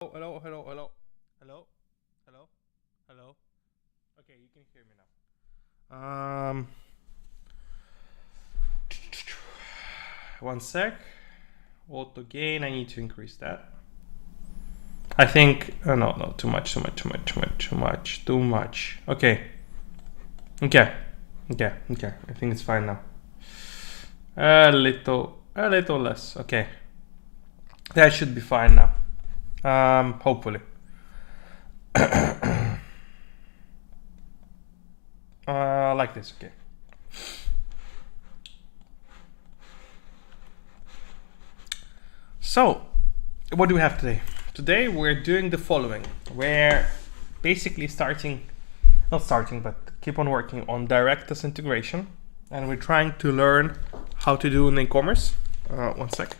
Hello, hello, hello, hello, hello, hello. Okay, you can hear me now. One sec. Auto gain. I need to increase that. I think. No, too much. Too much. Okay. I think it's fine now. A little less. Okay. That should be fine now. Hopefully. Like this. Okay. So, what do we have today? Today we're doing the following. We're basically but keep on working on Directus integration, and we're trying to learn how to do an e-commerce. One sec.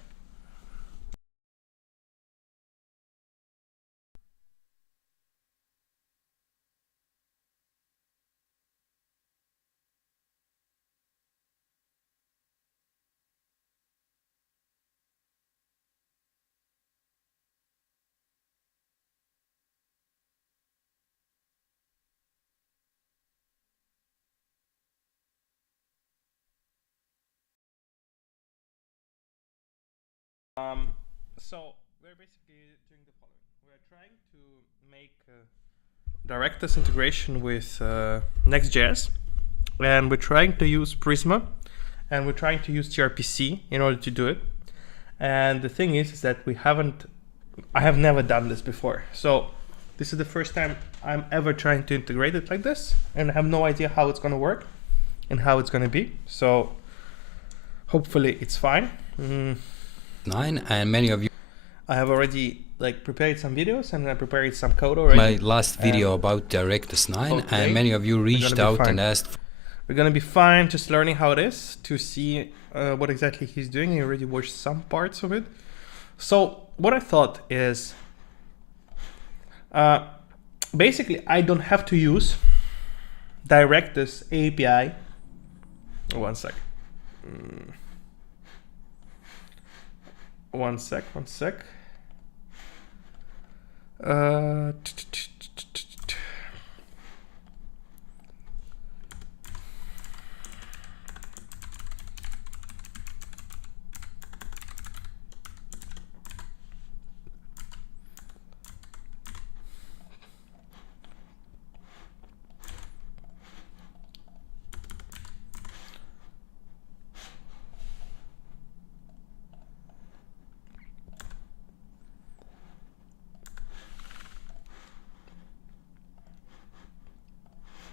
So we're basically doing the following. We're trying to make Directus integration with NextJS, and we're trying to use Prisma, and we're trying to use TRPC in order to do it. And the thing is that I have never done this before. So this is the first time I'm ever trying to integrate it like this, and I have no idea how it's going to work and how it's going to be. So hopefully it's fine. 9, and many of you, I have already prepared some videos, and I prepared some code already. my last video about Directus 9, and many of you reached out and asked. We're gonna be fine, just learning how it is to see what exactly he's doing. I already watched some parts of it. So what I thought is, basically I don't have to use Directus API. One sec. One sec.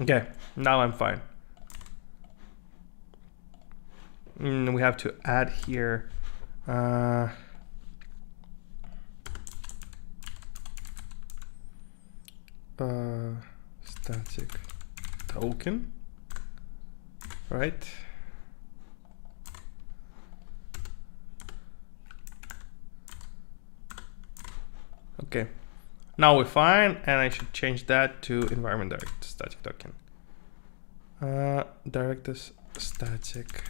Okay, now I'm fine. We have to add here static token, right? Okay, now we're fine, and I should change that to environment Directus static token. Directus static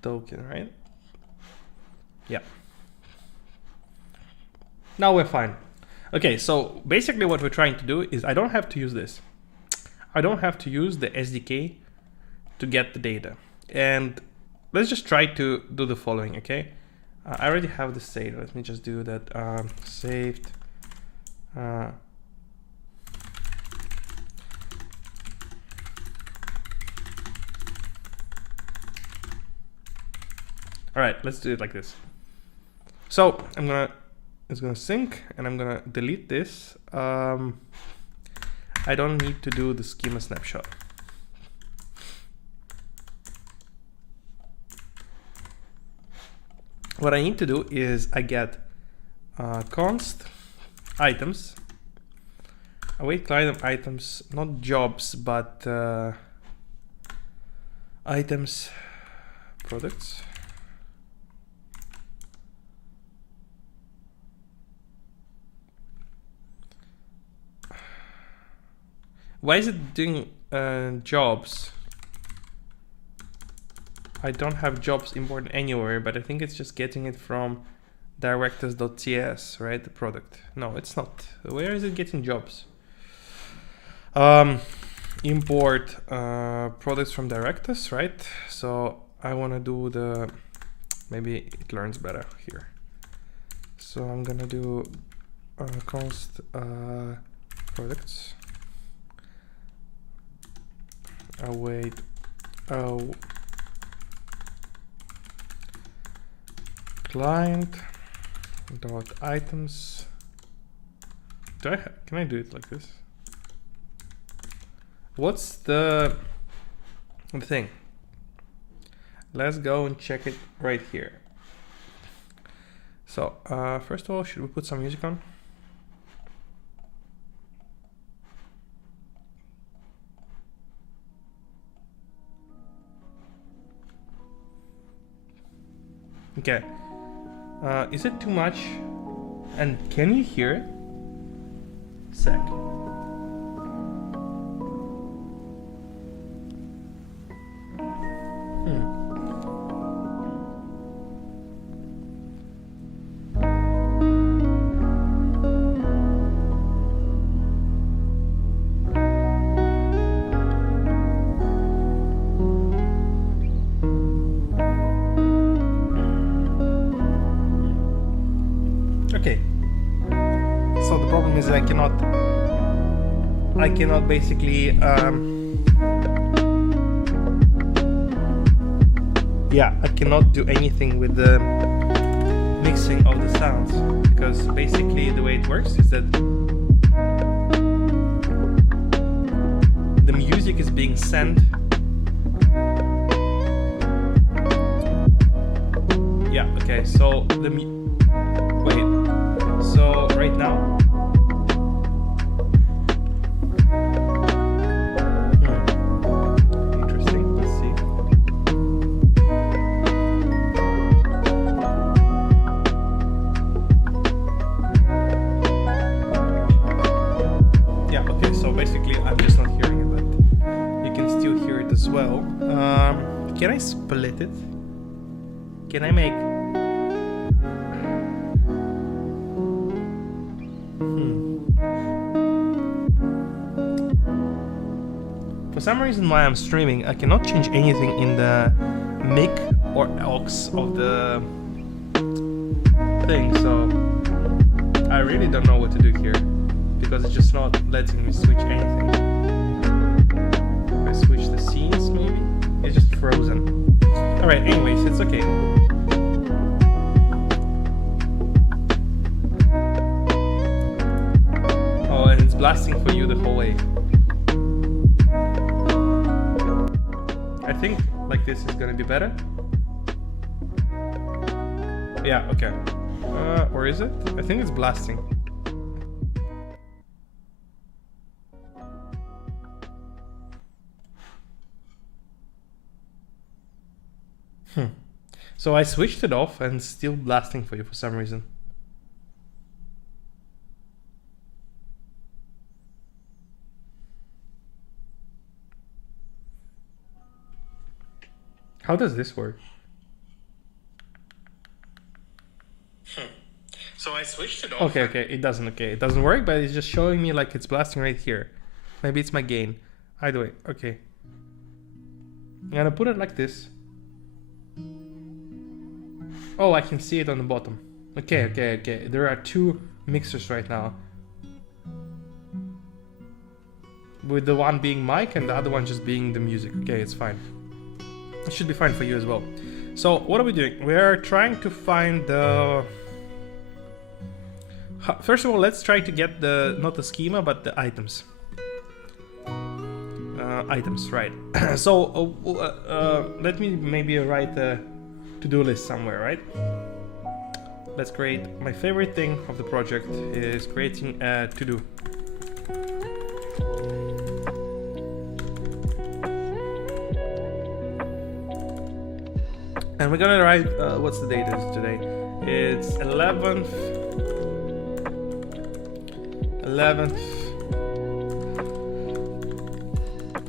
token, right? Yeah. Now we're fine. Okay, so basically what we're trying to do is I don't have to use this. I don't have to use the SDK to get the data. And let's just try to do the following, okay? I already have this saved. Let me just do that. Saved. All right, let's do it like this. So it's gonna sync, and I'm gonna delete this. I don't need to do the schema snapshot. What I need to do is I get const items, await client items, not jobs, but items, products. Why is it doing jobs? I don't have jobs imported anywhere, but I think it's just getting it from Directus.ts, right? The product. No, it's not. Where is it getting jobs? Import products from Directus, right? So I want to do the, maybe it learns better here. So I'm gonna do const products await client dot items. Can I do it like this? What's the thing? Let's go and check it right here. So first of all, should we put some music on? Okay. Is it too much? And can you hear it? Sec. I cannot basically I cannot do anything with the mixing of the sounds, because basically the way it works is that the music is being sent. Okay, so so right now can I split it? Can I make... For some reason why I'm streaming, I cannot change anything in the mic or aux of the thing, so I really don't know what to do here, because it's just not letting me switch anything. If I switch the scenes maybe? It's just frozen. Alright, anyways, it's okay. Oh, and it's blasting for you the whole way. I think like this is gonna be better. Yeah, okay. Or is it? I think it's blasting. So I switched it off and it's still blasting for you for some reason. How does this work? So I switched it off. Okay, it doesn't. Okay, it doesn't work, but it's just showing me like it's blasting right here. Maybe it's my gain. Either way, okay. I'm gonna put it like this. Oh, I can see it on the bottom. Okay. There are two mixers right now. With the one being mic and the other one just being the music. Okay, it's fine. It should be fine for you as well. So, what are we doing? We are trying to find the... First of all, let's try to get the, not the schema, but the items. Items, right. So, let me maybe write a to-do list somewhere, right? Let's create, my favorite thing of the project is creating a to-do. And we're gonna write, what's the date is today? It's 11th.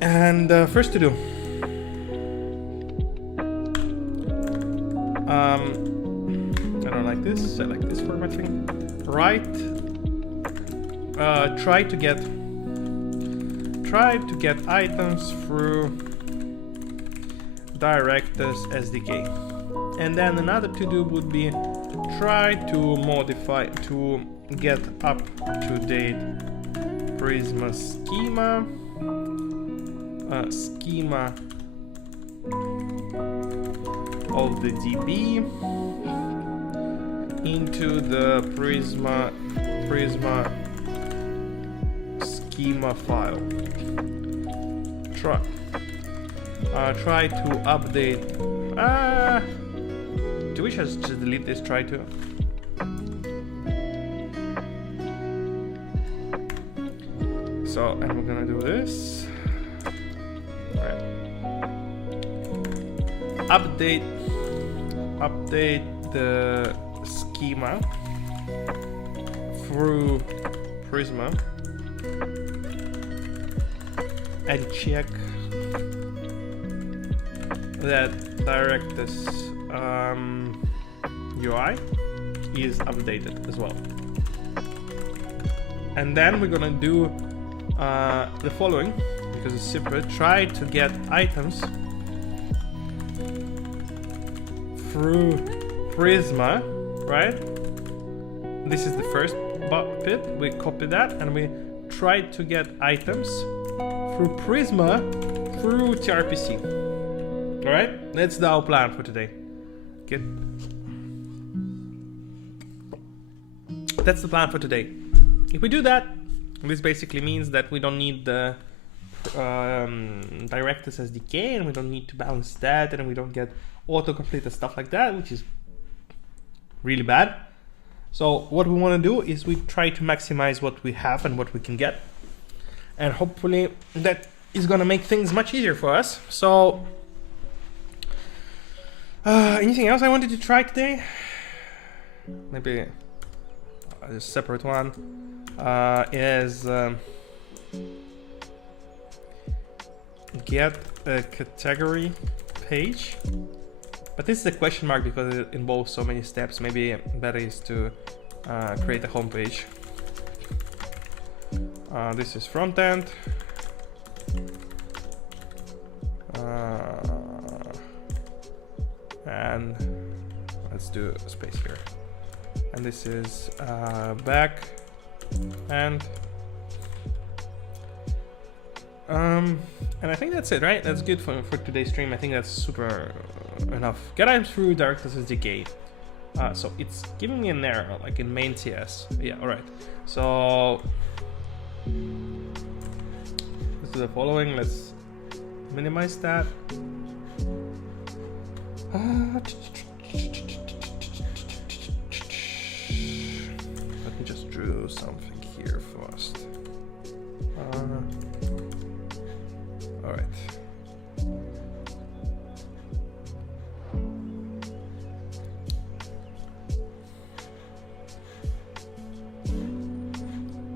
And first to do. I don't like this. I like this formatting. Right. Try to get items through Directus SDK. And then another to do would be try to modify to get up to date Prisma schema. Schema of the DB into the Prisma schema file. Try to update. Do we just delete this? Try to. So, and we're gonna do this. Right. Update the schema through Prisma and check that Directus UI is updated as well. And then we're gonna do the following, because it's separate. Try to get items through Prisma, right? This is the first bit. We copy that and we try to get items through Prisma through TRPC. All right, that's our plan for today. That's the plan for today. If we do that, this basically means that we don't need the Directus SDK, and we don't need to balance that, and we don't get autocomplete and stuff like that, which is really bad. So what we want to do is we try to maximize what we have and what we can get, and hopefully that is going to make things much easier for us. So anything else I wanted to try today? Maybe a separate one is get a category page, but this is a question mark because it involves so many steps. Maybe better is to create a home page. This is front end. And let's do a space here. And this is back end. And I think that's it, right? That's good for today's stream. I think that's super enough. Get items through Directus SDK. So it's giving me an error, like in main TS. Yeah, all right. So let's do the following. Let's minimize that. Let me just draw something here first. All right.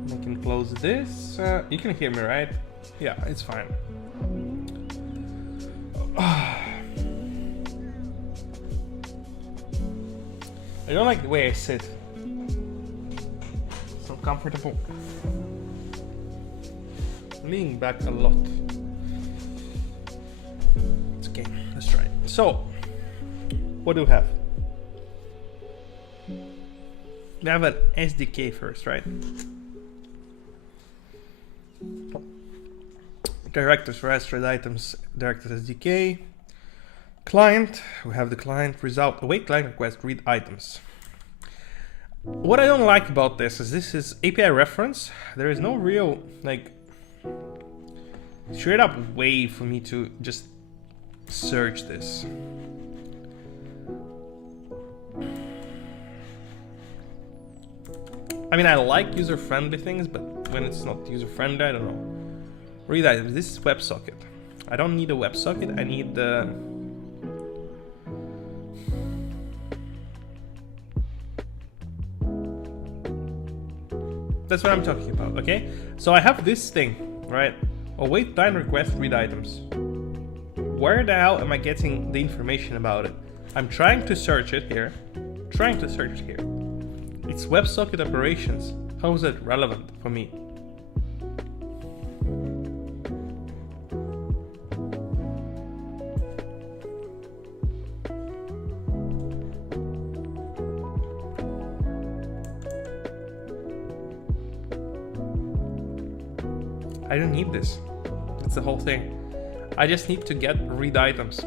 I can close this. You can hear me, right? Yeah, it's fine. I don't like the way I sit. So comfortable. Leaning back a lot. It's okay, let's try it. So, what do we have? We have an SDK first, right? Directus REST read items, Directus SDK. Client, we have the client result, await client request, read items. What I don't like about this is API reference. There is no real, like, straight up way for me to just search this. I mean, I like user-friendly things, but when it's not user-friendly, I don't know. Read items, this is WebSocket. I don't need a WebSocket, I need the... That's what I'm talking about, okay? So I have this thing, right? Await client request, read items. Where the hell am I getting the information about it? I'm trying to search it here. trying to search here. It's WebSocket operations. How is that relevant for me? I don't need this. That's the whole thing. I just need to get read items.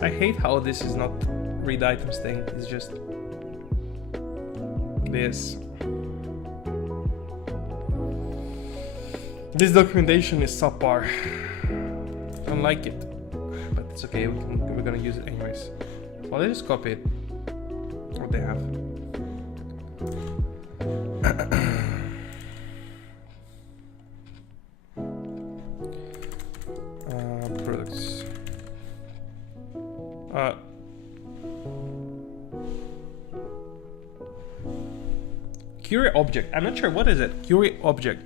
I hate how this is not read items thing, it's just this. This documentation is subpar. I don't like it, but it's okay, we're gonna use it anyways. So let's just copy it, what they have. Products. Query object. I'm not sure what is it. Query object.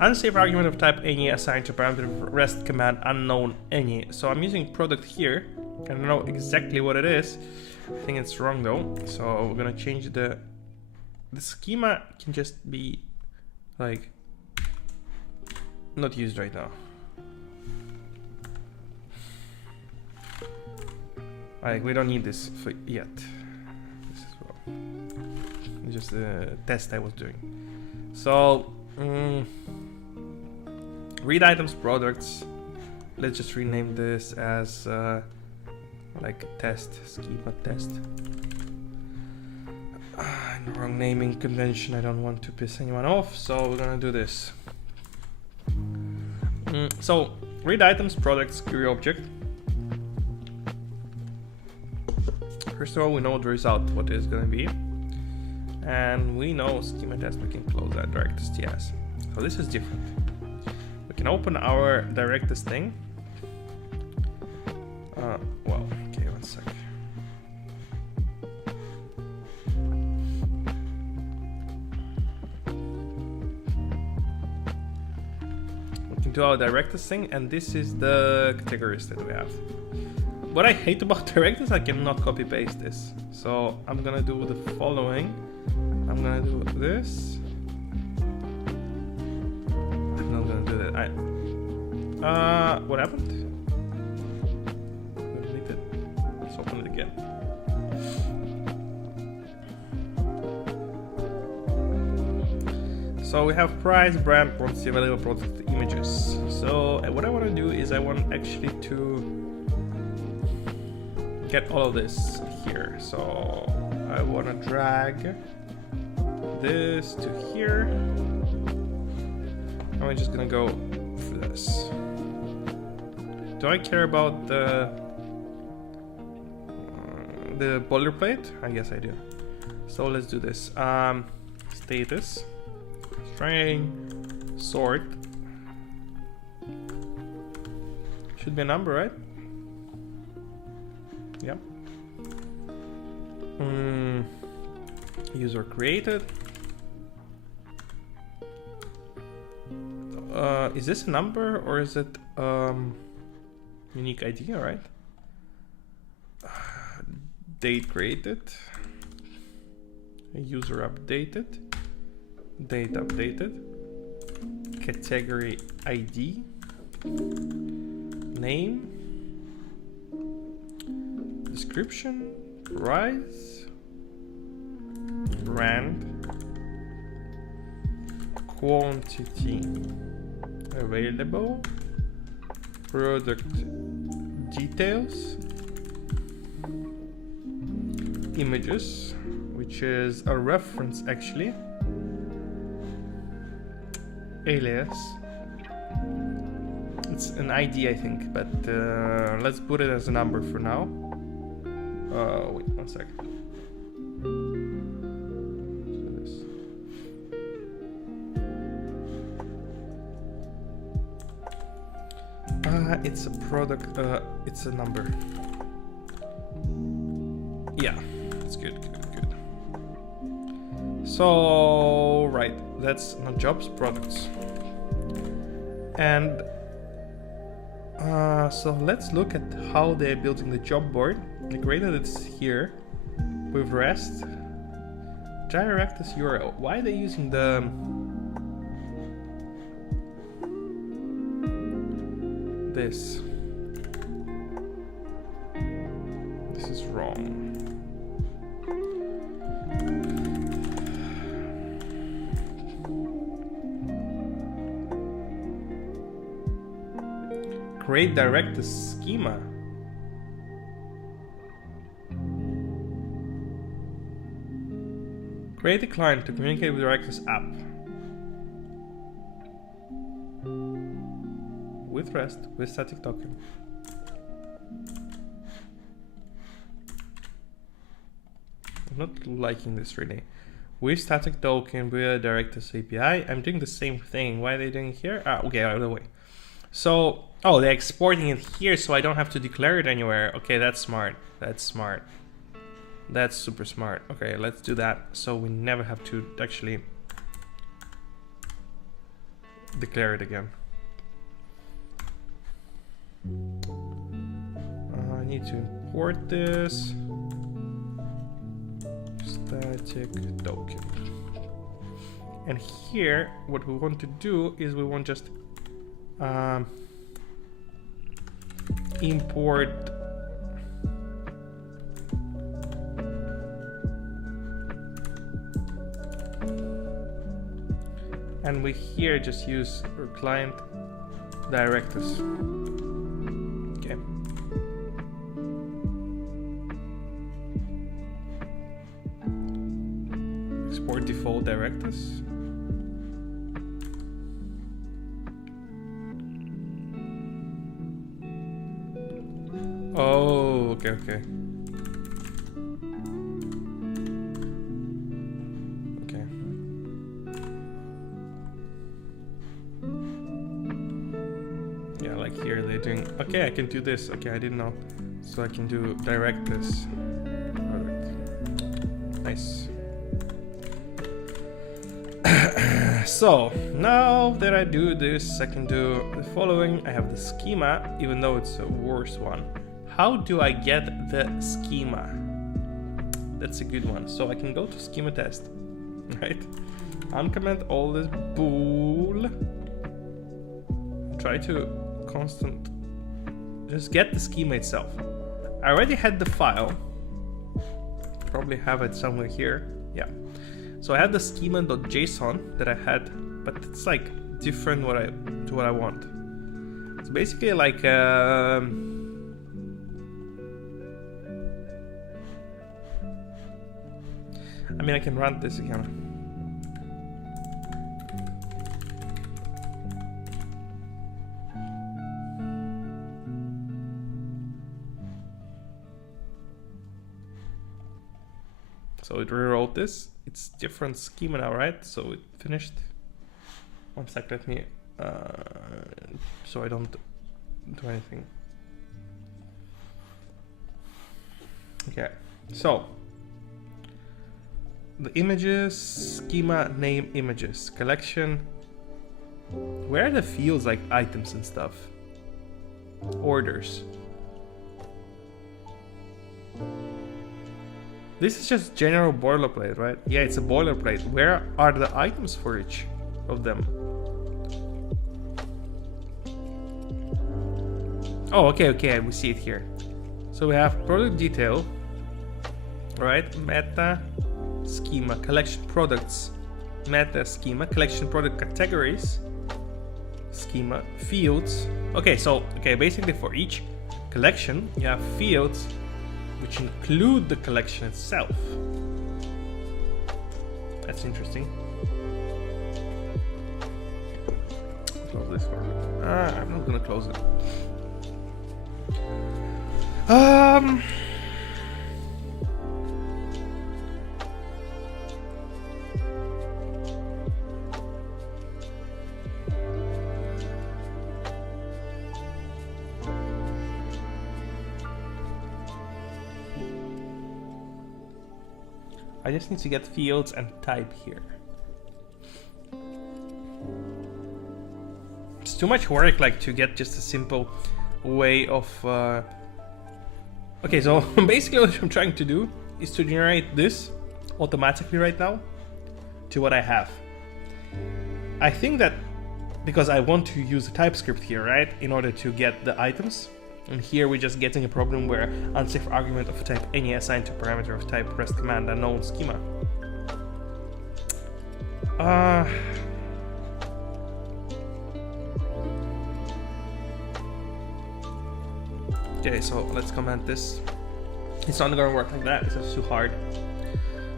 Unsafe argument of type any assigned to parameter rest command unknown any. So I'm using product here. I don't know exactly what it is. I think it's wrong though. So we're gonna change the schema can just be like not used right now. Like we don't need this for yet. This is wrong. It's just the test I was doing. So read items products. Let's just rename this as like a test schema test. Wrong naming convention. I don't want to piss anyone off, so we're gonna do this. So read items products query object. First of all, we know the result, what it's going to be. And we know schema test, we can close that Directus TS. So this is different. We can open our Directus thing. Well, okay, one sec. We can do our Directus thing, and this is the categories that we have. What I hate about Directus, I cannot copy paste this. So I'm gonna do the following. I'm gonna do this. I'm not gonna do that. What happened? Let's open it again. So we have price, brand, quantity, available product, images. So what I want to do is I want actually to get all of this here. So I want to drag this to here. I'm just gonna go for this. Do I care about the boilerplate? I guess I do. So let's do this. Status, string, sort. Should be a number, right? Yep. User created. Is this a number or is it unique ID? All right. Date created. User updated. Date updated. Category ID. Name. Description, price, brand, quantity, available, product details, images, which is a reference actually, alias. It's an ID, I think, but let's put it as a number for now. Wait 1 second. It's a product, it's a number. Yeah, it's good. So, right, that's not jobs, products. And so let's look at how they're building the job board. Great that it's here with REST. Directus URL. Why are they using the this? This is wrong. Create Directus schema. Create a client to communicate with Directus app. With REST, with static token. I'm not liking this really. With static token, with Directus API, I'm doing the same thing. Why are they doing it here? Okay, out of the way. So, oh, they're exporting it here so I don't have to declare it anywhere. Okay, that's smart. That's smart. That's super smart. Okay, let's do that so we never have to actually declare it again. I need to import this. Static token. And here, what we want to do is we want just import and we here just use our client Directus. Okay. Export default Directus. Oh, okay. Yeah, like here they're doing. Okay, I can do this. Okay, I didn't know. So I can do Directus. Nice. So now that I do this, I can do the following. I have the schema, even though it's a worse one. How do I get the schema? That's a good one. So I can go to schema test, right? Uncomment all this bull. Try to just get the schema itself. I already had the file. Probably have it somewhere here. Yeah. So I have the schema.json that I had, but it's like different to what I want. It's basically like I mean, I can run this again. So it rewrote this. It's different schema now, right? So it finished. 1 sec, let me so I don't do anything. Okay, so the images, schema, name, images, collection. Where are the fields like items and stuff? Orders. This is just general boilerplate, right? Yeah, it's a boilerplate. Where are the items for each of them? Oh, okay, we see it here. So we have product detail, right? Meta, schema, collection products, meta, schema, collection product categories, schema, fields. Okay, basically for each collection, you have fields which include the collection itself. That's interesting. close this for a bit. I'm not gonna close it. I just need to get fields and type here. It's too much work, like, to get just a simple way of... Okay, so basically what I'm trying to do is to generate this automatically right now to what I have. I think that because I want to use a TypeScript here, right, in order to get the items. And here we're just getting a problem where unsafe argument of type any assigned to parameter of type rest command unknown schema. Okay, so let's comment this. It's not gonna work like that, it's just too hard.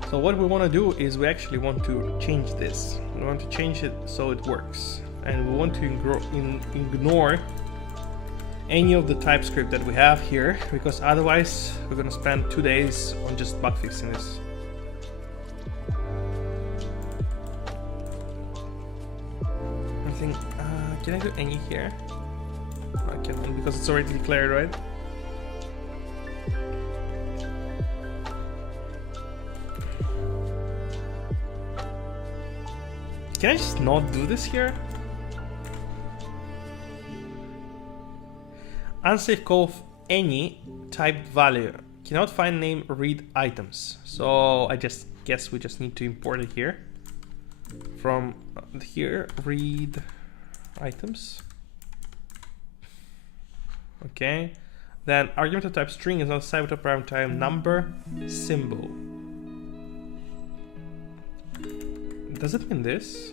So what we want to do is we actually want to change this. We want to change it so it works. And we want to ignore any of the TypeScript that we have here, because otherwise we're gonna spend 2 days on just bug fixing this. I think, can I do any here? I cannot, because it's already declared, right? Can I just not do this here? Unsafe call of any typed value. Cannot find name read items. So I just guess we just need to import it here. From here, read items. Okay. Then argument of type string is not assigned with a parameter type number symbol. Does it mean this?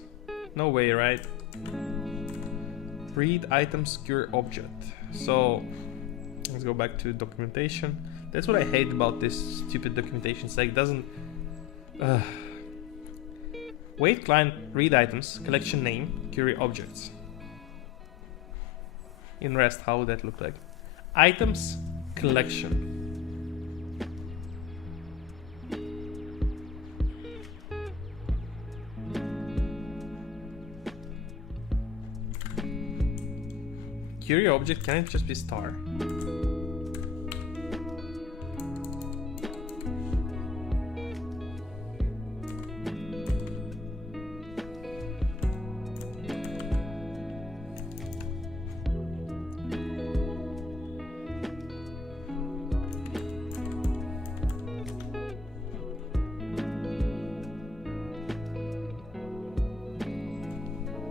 No way, right? Read items cure object. So let's go back to documentation. That's what I hate about this stupid documentation. It's like it doesn't wait client read items collection name query objects. In REST, how would that look like? Items collection. Query object, can it just be star?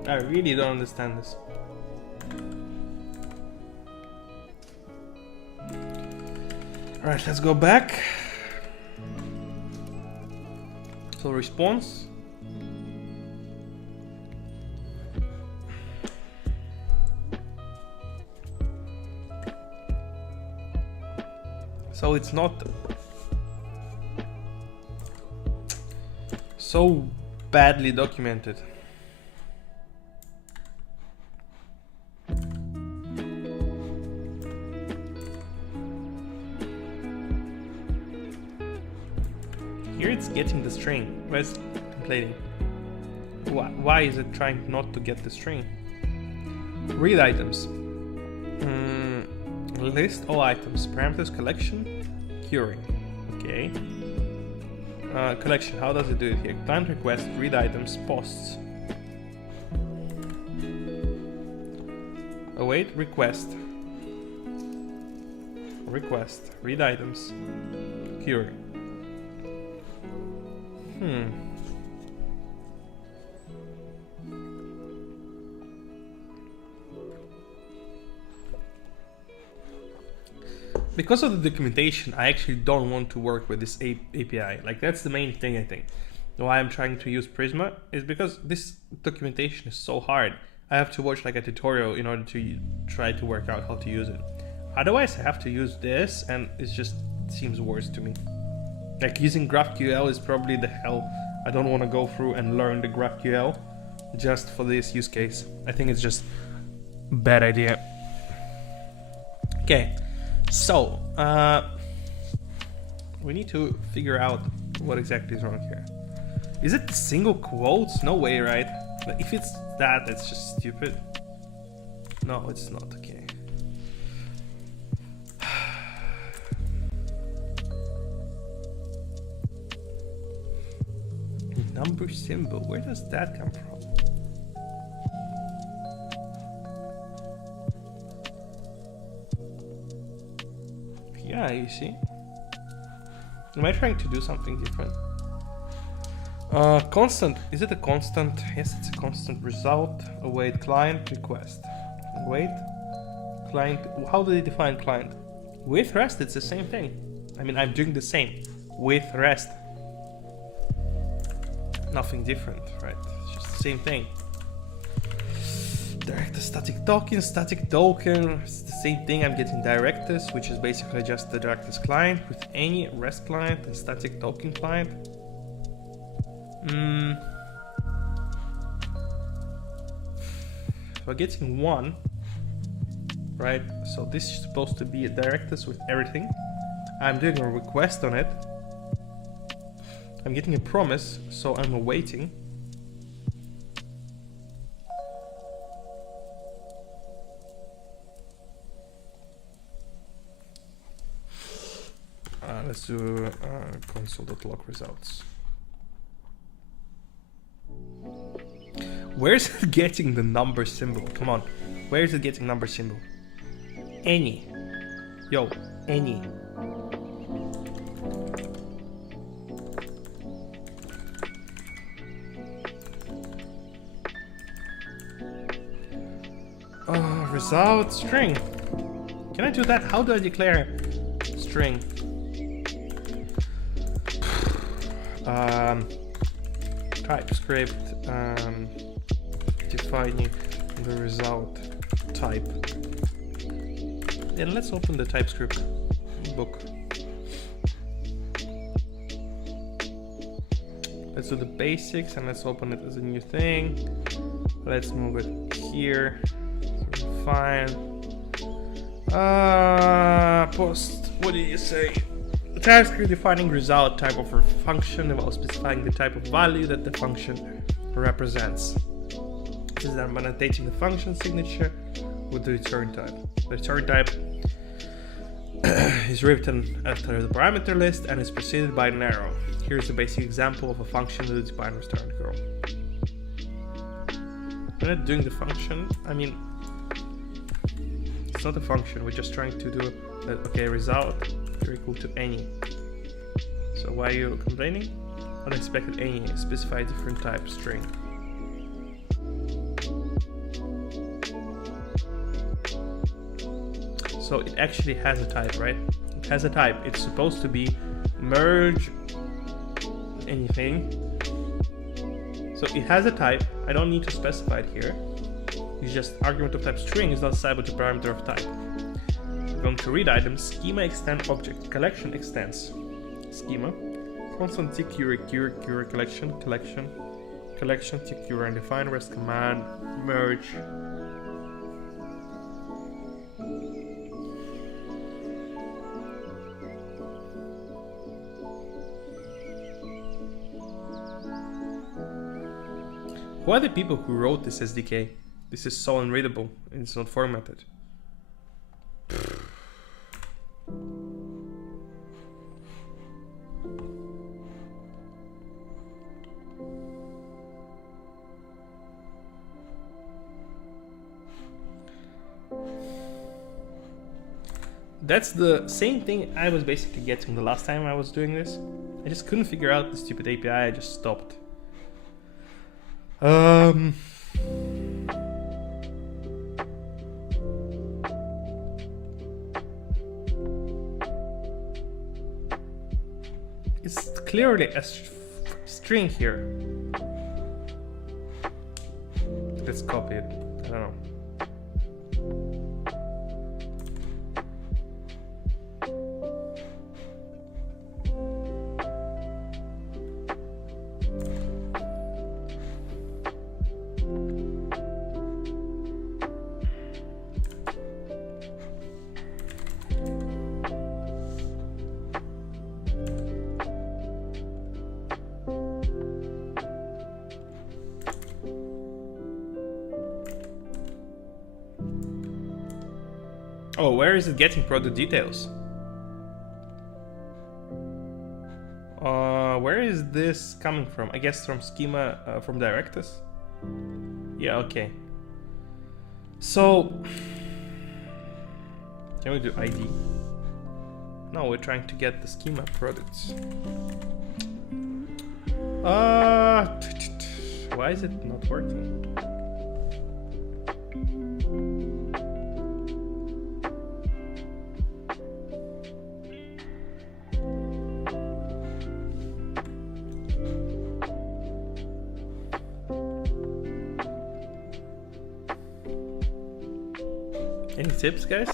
I really don't understand this. Alright, let's go back. So response. So it's not so badly documented. Here it's getting the string. Why is it complaining? Why is it trying not to get the string? Read items. List all items. Parameters collection. Querying. Okay. Collection. How does it do it here? Client request. Read items. Posts. Await request. Request. Read items. Query. Because of the documentation, I actually don't want to work with this API. Like, that's the main thing, I think. Why I'm trying to use Prisma is because this documentation is so hard. I have to watch like a tutorial in order to try to work out how to use it. Otherwise, I have to use this, and it just seems worse to me. Like, using GraphQL is probably the hell. I don't want to go through and learn the GraphQL just for this use case. I think it's just a bad idea. Okay, so we need to figure out what exactly is wrong here. Is it the single quotes? No way, right? But if it's that, it's just stupid. No, it's not. Okay. Number symbol, where does that come from? Yeah, you see? Am I trying to do something different? Constant, is it a constant? Yes, it's a constant result. Await client request. Await client, how do they define client? With rest, it's the same thing. I mean, I'm doing the same with rest. Nothing different, right? It's just the same thing. Directus static token, it's the same thing. I'm getting Directus, which is basically just the Directus client with any REST client and static token client. So I'm getting one, right? So this is supposed to be a Directus with everything. I'm doing a request on it. I'm getting a promise, so I'm awaiting. Let's do console.log results. Where is it getting the number symbol? Come on, where is it getting number symbol? Any. Yo, any. Result string. Can I do that? How do I declare string? TypeScript defining the result type. And let's open the TypeScript book. Let's do the basics and let's open it as a new thing. Let's move it here. Fine. Post. What did you say? The TypeScript defining result type of a function while specifying the type of value that the function represents. This is I'm annotating the function signature with the return type. The return type is written after the parameter list and is preceded by an arrow. Here's a basic example of a function with its binary start girl. We're not doing the function. I mean, it's not a function. We're just trying to do okay, result you're equal to any. So why are you complaining? Unexpected any, specify different type string. So it actually has a type, right? It has a type. It's supposed to be merge anything. So it has a type. I don't need to specify it here. It's just argument of type string is not assignable to parameter of type. I'm going to read items, schema extend object, collection extends, schema, constant tcure, cure, collection, tcure, and define rest command, merge. Who are the people who wrote this SDK? This is so unreadable and it's not formatted. That's the same thing I was basically getting the last time I was doing this. I just couldn't figure out the stupid API, I just stopped. It's clearly a string here. Let's copy it. I don't know. Oh, where is it getting product details? Where is this coming from? I guess from schema, from Directus. Yeah, okay. So, can we do ID? No, we're trying to get the schema products. Why is it not working? Any tips, guys?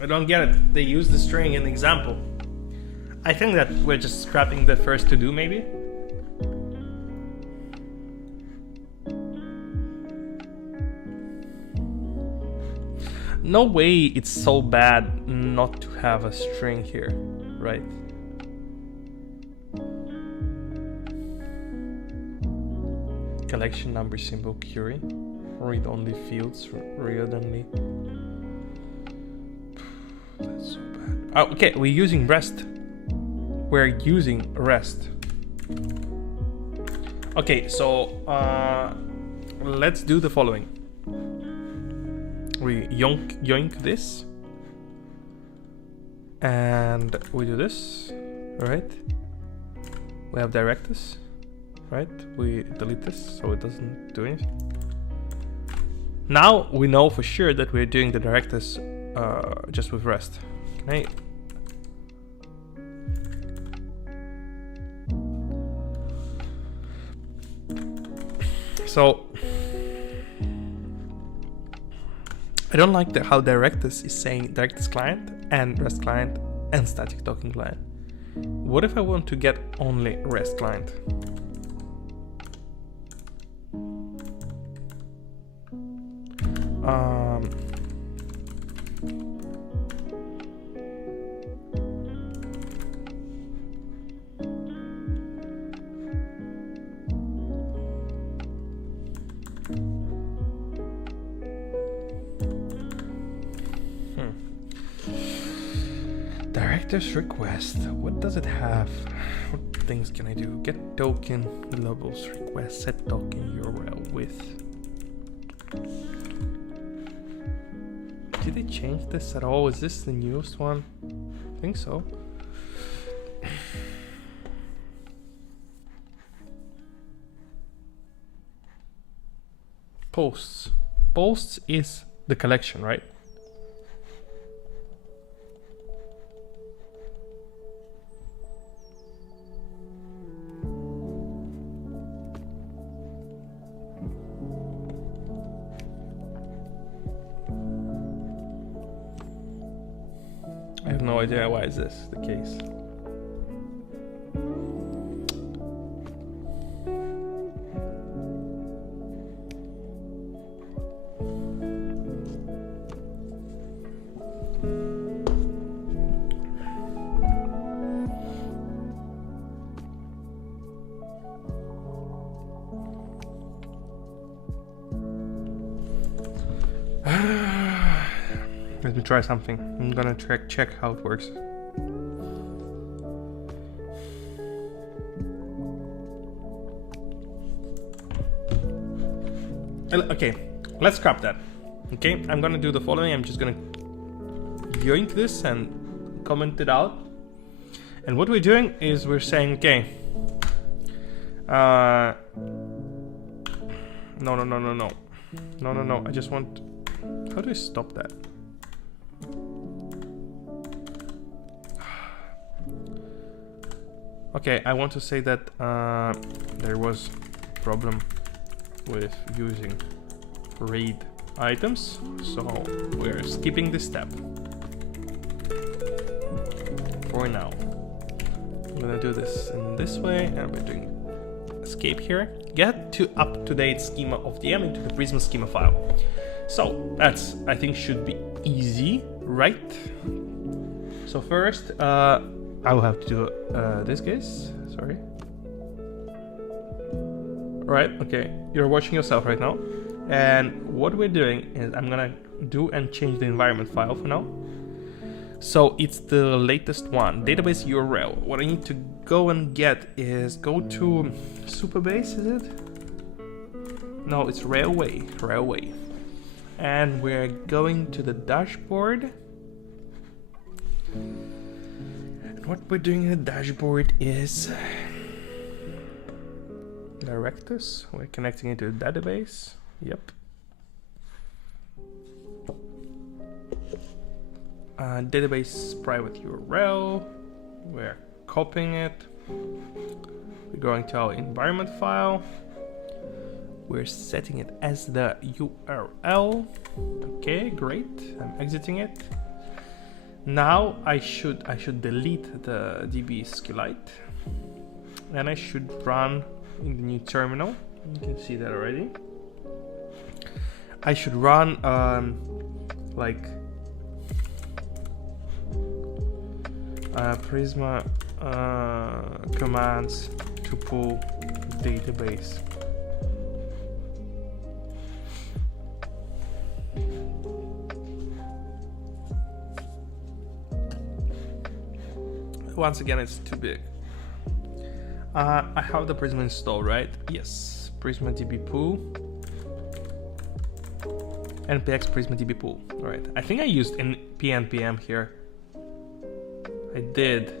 I don't get it. They use the string in example. I think that we're just scrapping the first to do, maybe. No way it's so bad not to have a string here, right? Collection number symbol query. Read only fields, read only. That's so bad. Oh, okay, we're using REST. We're using REST. Okay, so let's do the following. We yoink this, and we do this, right? We have Directus, right? We delete this so it doesn't do anything. Now we know for sure that we're doing the Directus just with REST. Can I? So I don't like how Directus is saying Directus client and REST client and static token client. What if I want to get only REST client? Directus request. What does it have? What things can I do? Get token, globals, request, set token URL with. Did they change this at all? Is this the newest one? I think so. Posts. Posts is the collection, right? I have no idea why is this the case. Let me try something. I'm gonna check how it works. Okay, let's scrap that. Okay, I'm gonna do the following. I'm just gonna yoink this and comment it out. And what we're doing is we're saying, okay, no, I just want, how do I stop that? Okay, I want to say that there was a problem with using read items, so we're skipping this step for now. I'm gonna do this in this way, and we're doing escape here. Get to up-to-date schema of the M into the Prisma schema file. So that's, I think, should be easy, right? So first, I will have to do this case. Sorry. Right. Okay. You're watching yourself right now, and what we're doing is I'm gonna do and change the environment file for now. So it's the latest one, database URL. What I need to go and get is go to Superbase, is it? No, it's Railway, and we're going to the dashboard. And what we're doing in the dashboard is Directus. We're connecting it to the database. Yep. Database private URL. We're copying it. We're going to our environment file. We're setting it as the URL. Okay, great. I'm exiting it. Now I should delete the DB SQLite, and I should run in the new terminal. You can see that already. I should run like Prisma commands to pull database. Once again, it's too big. I have the Prisma installed, right? Yes. Prisma DB pool. npx Prisma DB pool. All right. I think I used npm here. I did.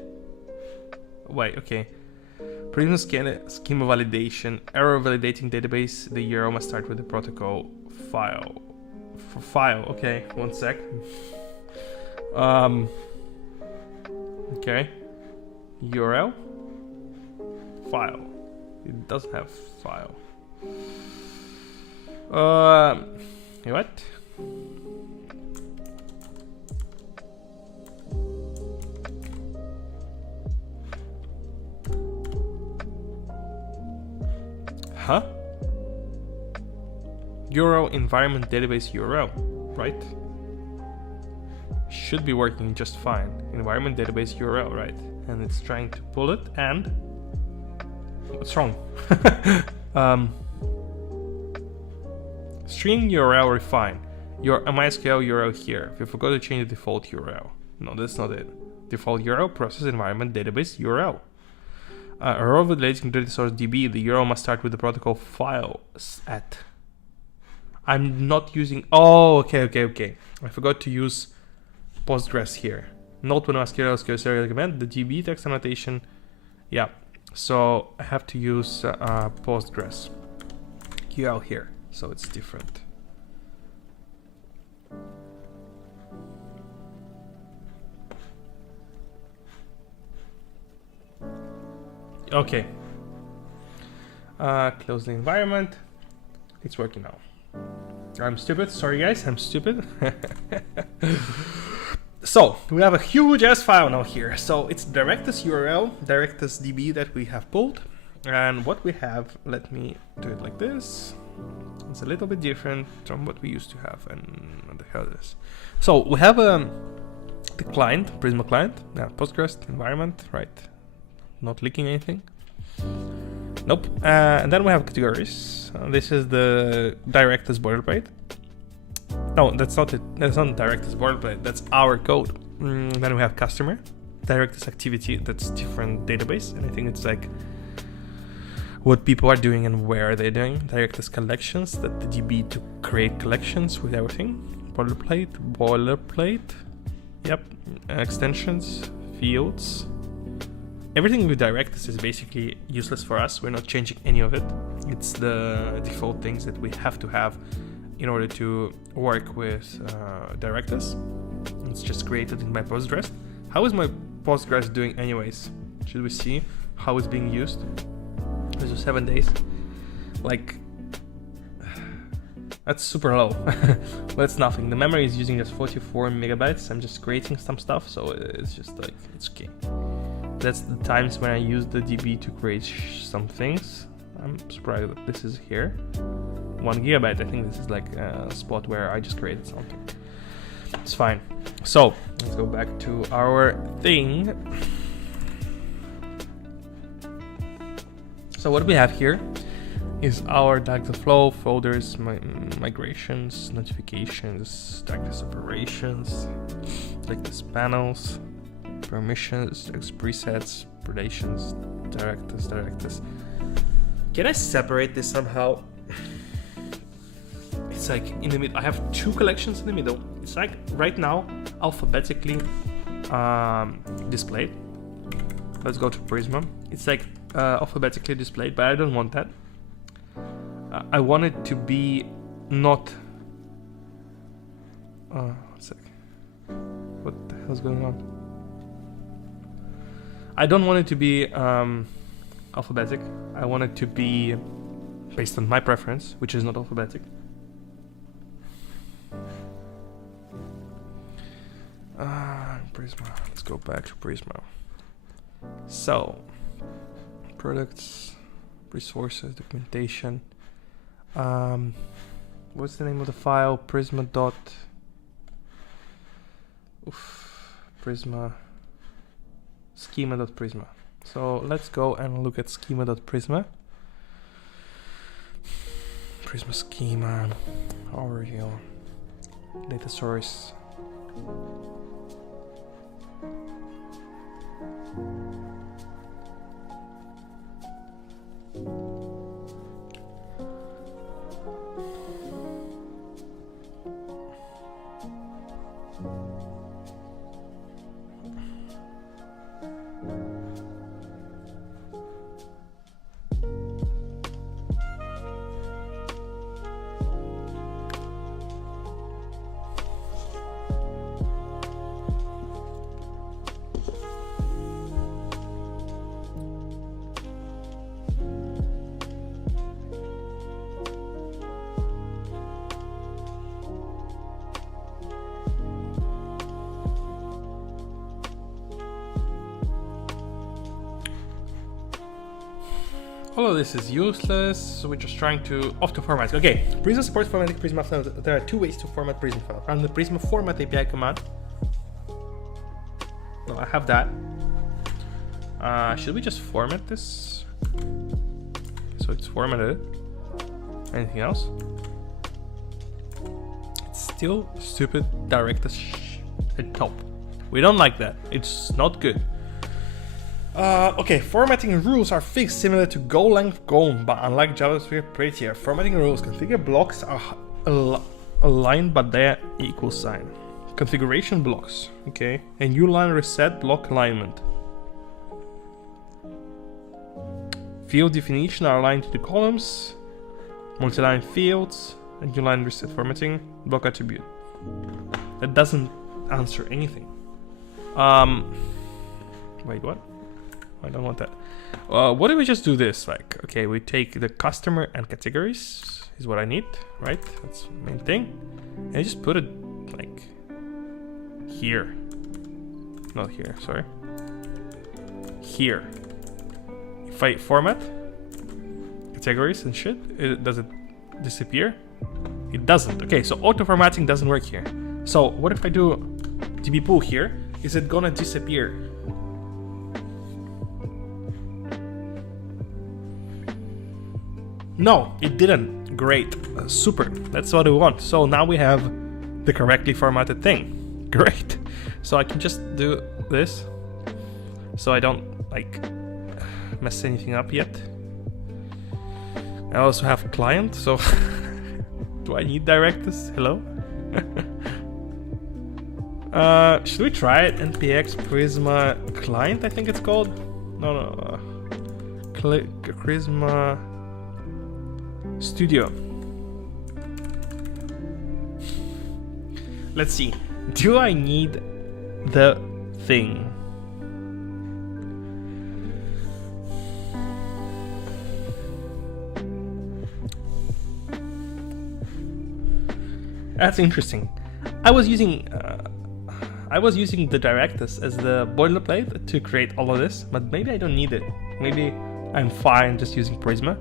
Wait. Okay. Prisma schema validation. Error validating database. The URL must start with the protocol file. For file. Okay. 1 sec. Okay. URL. File. It doesn't have file. What? Huh? URL environment database URL, right? Should be working just fine. Environment database URL, right? And it's trying to pull it, and what's wrong? String URL refine. Your MySQL URL here. If you forgot to change the default URL. No, that's not it. Default URL process environment database URL. Error validating data source DB. The URL must start with the protocol file at. I'm not using. Oh, okay. I forgot to use Postgres here. Not when SQL serial command, the DB text annotation. Yeah, so I have to use Postgres QL here, so it's different. Okay. Close the environment. It's working now. I'm stupid. Sorry guys, I'm stupid. So we have a huge S file now here. So it's Directus URL, Directus DB that we have pulled. And what we have, let me do it like this. It's a little bit different from what we used to have. And what the hell is this? So we have the client, Prisma client, Postgres environment, right? Not leaking anything. Nope. And then we have categories. This is the Directus boilerplate. No, that's not it. That's not Directus boilerplate. That's our code. Then we have customer, Directus activity. That's different database, and I think it's like what people are doing and where they're doing. Directus collections, that the DB to create collections with everything. Boilerplate. Yep. Extensions, fields. Everything with Directus is basically useless for us. We're not changing any of it. It's the default things that we have to have in order to work with Directus. It's just created in my Postgres. How is my Postgres doing anyways? Should we see how it's being used? This is 7 days. Like, that's super low. But it's nothing. The memory is using just 44 megabytes. I'm just creating some stuff, so it's just like, it's okay. That's the times when I use the DB to create some things. I'm surprised that this is here. 1 gigabyte, I think this is like a spot where I just created something. It's fine. So, let's go back to our thing. So what we have here is our Directus flow, folders, migrations, notifications, Directus operations, Directus panels, permissions, presets, predations, Directus. Can I separate this somehow? It's like in the middle. I have 2 collections in the middle. It's like right now alphabetically displayed. Let's go to Prisma. It's like alphabetically displayed, but I don't want that. I want it to be not. One sec. What the hell's going on? I don't want it to be alphabetic. I want it to be based on my preference, which is not alphabetic. Prisma. Let's go back to Prisma. So, products, resources, documentation. What's the name of the file? Prisma. Prisma. Schema.prisma. So let's go and look at schema.prisma. Prisma schema. Overview. Data source. All of this is useless, so we're just trying to format. Okay, Prisma supports formatting Prisma files. There are 2 ways to format Prisma files. Run the Prisma format API command. No, I have that. Should we just format this? So it's formatted. Anything else? It's still stupid Directus at top. We don't like that. It's not good. Okay, formatting rules are fixed similar to go length goal, but unlike JavaScript prettier. Formatting rules configure blocks are aligned but their equal sign. Configuration blocks, okay, a new line reset block alignment. Field definition are aligned to the columns. Multi-line fields, a new line reset formatting, block attribute. That doesn't answer anything. Wait, what? I don't want that. What if we just do this? Like, okay, we take the customer and categories is what I need, right? That's the main thing. And I just put it like here. Not here, sorry. Here. If I format categories and shit, does it disappear? It doesn't. Okay, so auto formatting doesn't work here. So what if I do db pool here? Is it gonna disappear? No, it didn't. Great. Super. That's what we want. So now we have the correctly formatted thing. Great. So I can just do this. So I don't like mess anything up yet. I also have a client, so do I need Directus? Hello? Should we try it? NPX Prisma client, I think it's called. No. Prisma Studio. Let's see. Do I need the thing? That's interesting. I was using the Directus as the boilerplate to create all of this, but maybe I don't need it. Maybe I'm fine just using Prisma.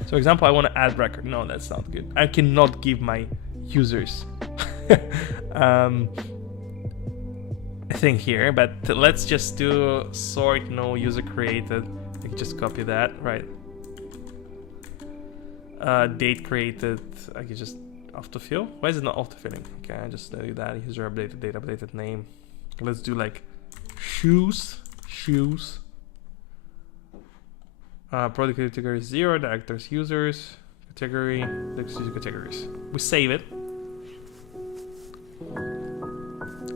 So for example, I want to add record. No, that's not good. I cannot give my users a thing here, but let's just do sort no user created. I can just copy that, right? Date created, I can just autofill. Why is it not autofilling? Okay, I just do that. User updated, date updated, name. Let's do like shoes. Product category 0, directors, users, category, categories. We save it.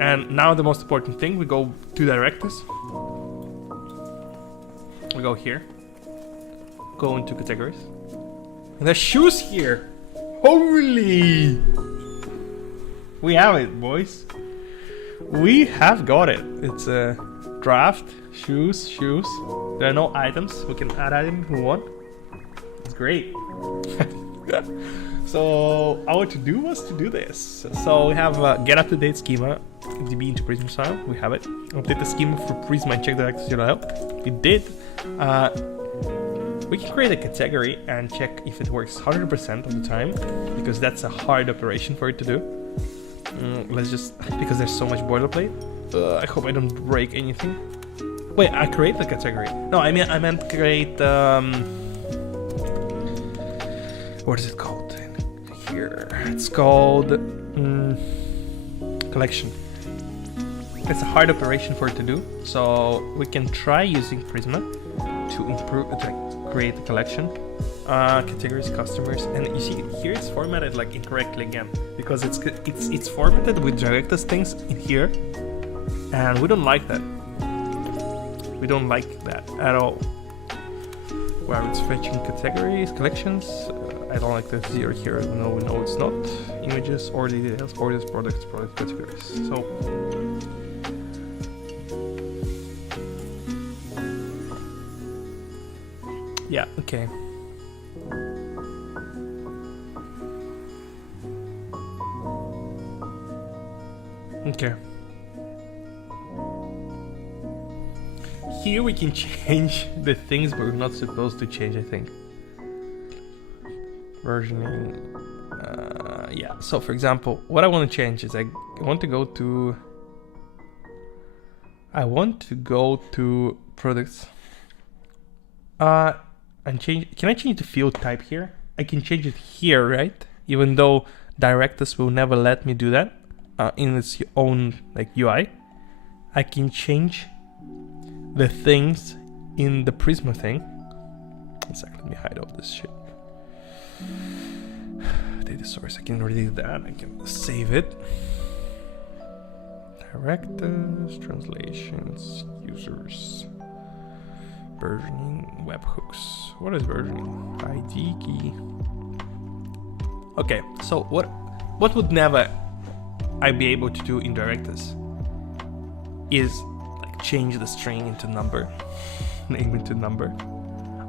And now the most important thing, we go to Directus. We go here. Go into categories. And there's shoes here. Holy! We have it, boys. We have got it. It's a draft, shoes. There are no items. We can add items if we want. It's great. So our to-do was to do this. So we have get up-to-date schema, db into Prisma style. We have it. Update the schema for Prisma and check the Directus URL. We did. We can create a category and check if it works 100% of the time, because that's a hard operation for it to do. Let's just, because there's so much boilerplate. I hope I don't break anything. Wait, I create the category. No, I meant create. What is it called? Here, it's called collection. It's a hard operation for it to do, so we can try using Prisma to improve, to create a collection, categories, customers, and you see here it's formatted like incorrectly again because it's formatted with Directus things in here, and we don't like that. We don't like that at all. Where it's fetching categories, collections. I don't like the 0 here. No, it's not. Images, or details, orders, products, product categories. So. Yeah, okay. Okay. Here we can change the things we're not supposed to change, I think. Versioning. Yeah, so for example, what I want to change is I want to go to products. And change. Can I change the field type here? I can change it here, right? Even though Directus will never let me do that in its own like UI. I can change the things in the Prisma thing. One second, let me hide all this shit. Data source. I can delete that. I can save it. Directus, translations, users. Versioning, webhooks. What is versioning? ID key. Okay, so what would never I be able to do in Directus is like change the string into number, name into number.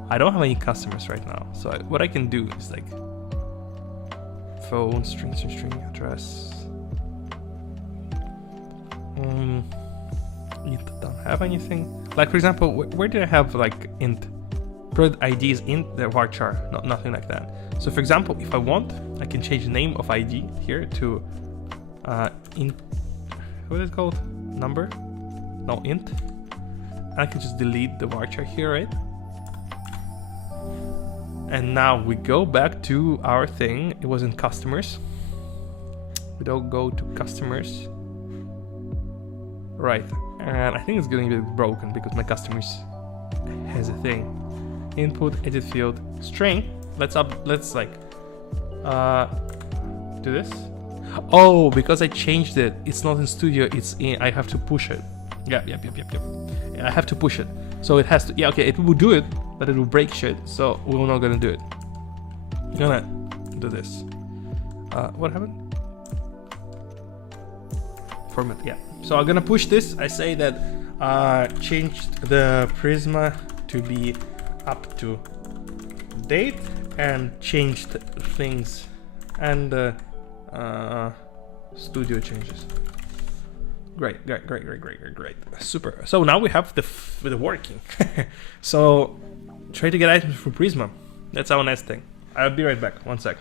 I don't have any customers right now, so what I can do is like phone, string, address. It don't have anything. Like for example, where did I have like int? Product ID is int, the varchar, nothing like that. So for example, if I want, I can change the name of ID here to int. What is it called? Number? No, int. And I can just delete the varchar here, right? And now we go back to our thing. It was in customers. We don't go to customers. Right. And I think it's going to be broken because my customers has a thing. Input, edit field, string. Let's like do this. Oh, because I changed it. It's not in studio. It's in. I have to push it. Yep. Yeah, I have to push it. So it has to. Yeah, okay. It will do it, but it will break shit. So we're not gonna do it. We're gonna do this. What happened? Format. Yeah. So I'm gonna push this. I say that changed the Prisma to be up to date and changed things and studio changes. Great. Super. So now we have the working. So try to get items from Prisma. That's our next thing. I'll be right back. 1 sec.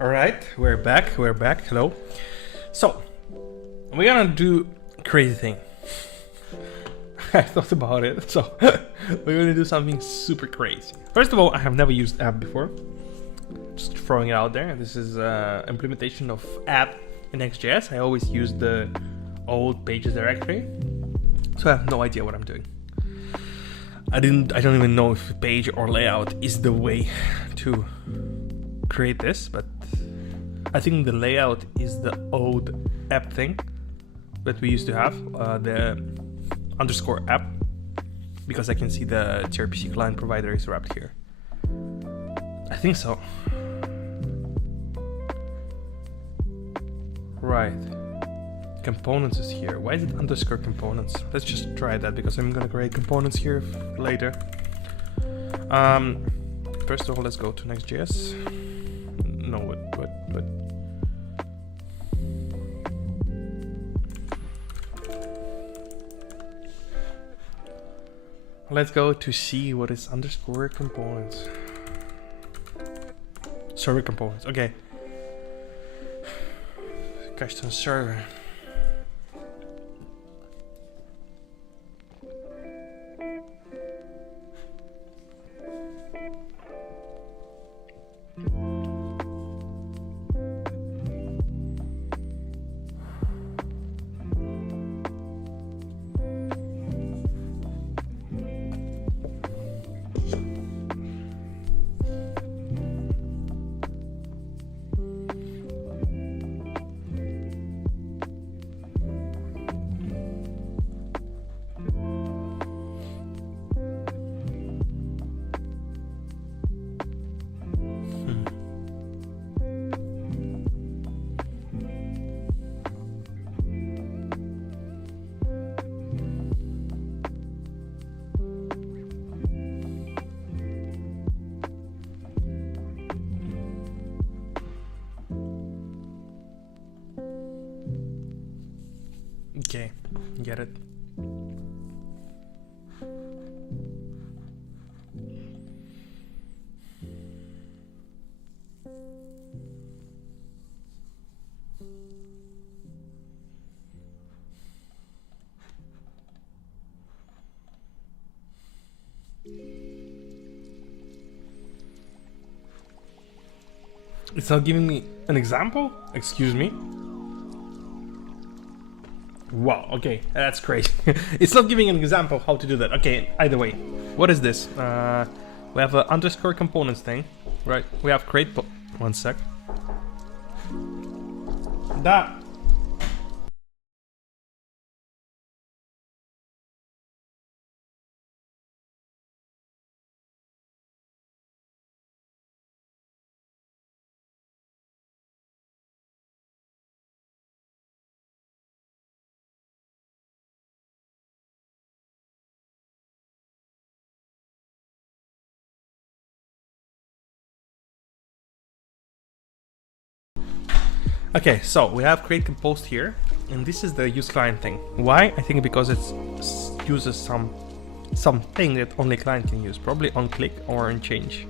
All right, we're back. Hello. So we're gonna do a crazy thing. I thought about it. So we're gonna do something super crazy. First of all, I have never used app before. Just throwing it out there. This is implementation of app in NextJS. I always use the old pages directory, so I have no idea what I'm doing. I don't even know if page or layout is the way to create this, but I think the layout is the old app thing that we used to have, the underscore app, because I can see the TRPC client provider is wrapped here. I think so. Right. Components is here. Why is it underscore components? Let's just try that because I'm gonna create components here later. First of all, let's go to Next.js. No, what? Let's go to see what is underscore components. Server components. Okay. Custom server. Okay, get it. It's not giving me an example? Excuse me? Wow, okay, that's crazy. It's not giving an example how to do that. Okay, either way. What is this? We have an underscore components thing, right? We have create one sec. That. Okay, so we have create compost here, and this is the use client thing. Why? I think because it uses something that only client can use, probably on click or on change.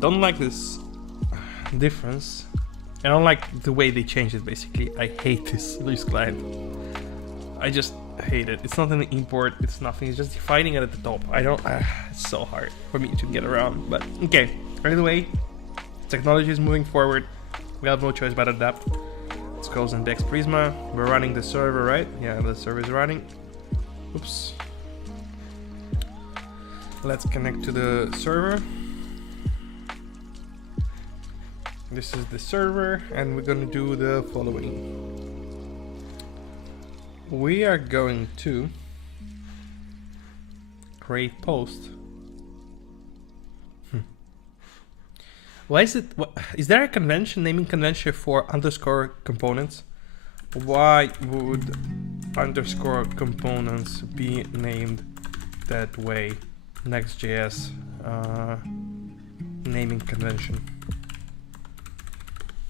Don't like this difference. I don't like the way they changed it. Basically, I hate this use client. I just hate it. It's not an import. It's nothing. It's just defining it at the top. I don't. It's so hard for me to get around. But okay. Anyway. Technology is moving forward. We have no choice but adapt. Let's go index Prisma. We're running the server, right? Yeah, the server is running. Oops. Let's connect to the server. This is the server, and we're gonna do the following. We are going to create post. Why is it? Is there a convention, naming convention for underscore components? Why would underscore components be named that way? Next.js naming convention.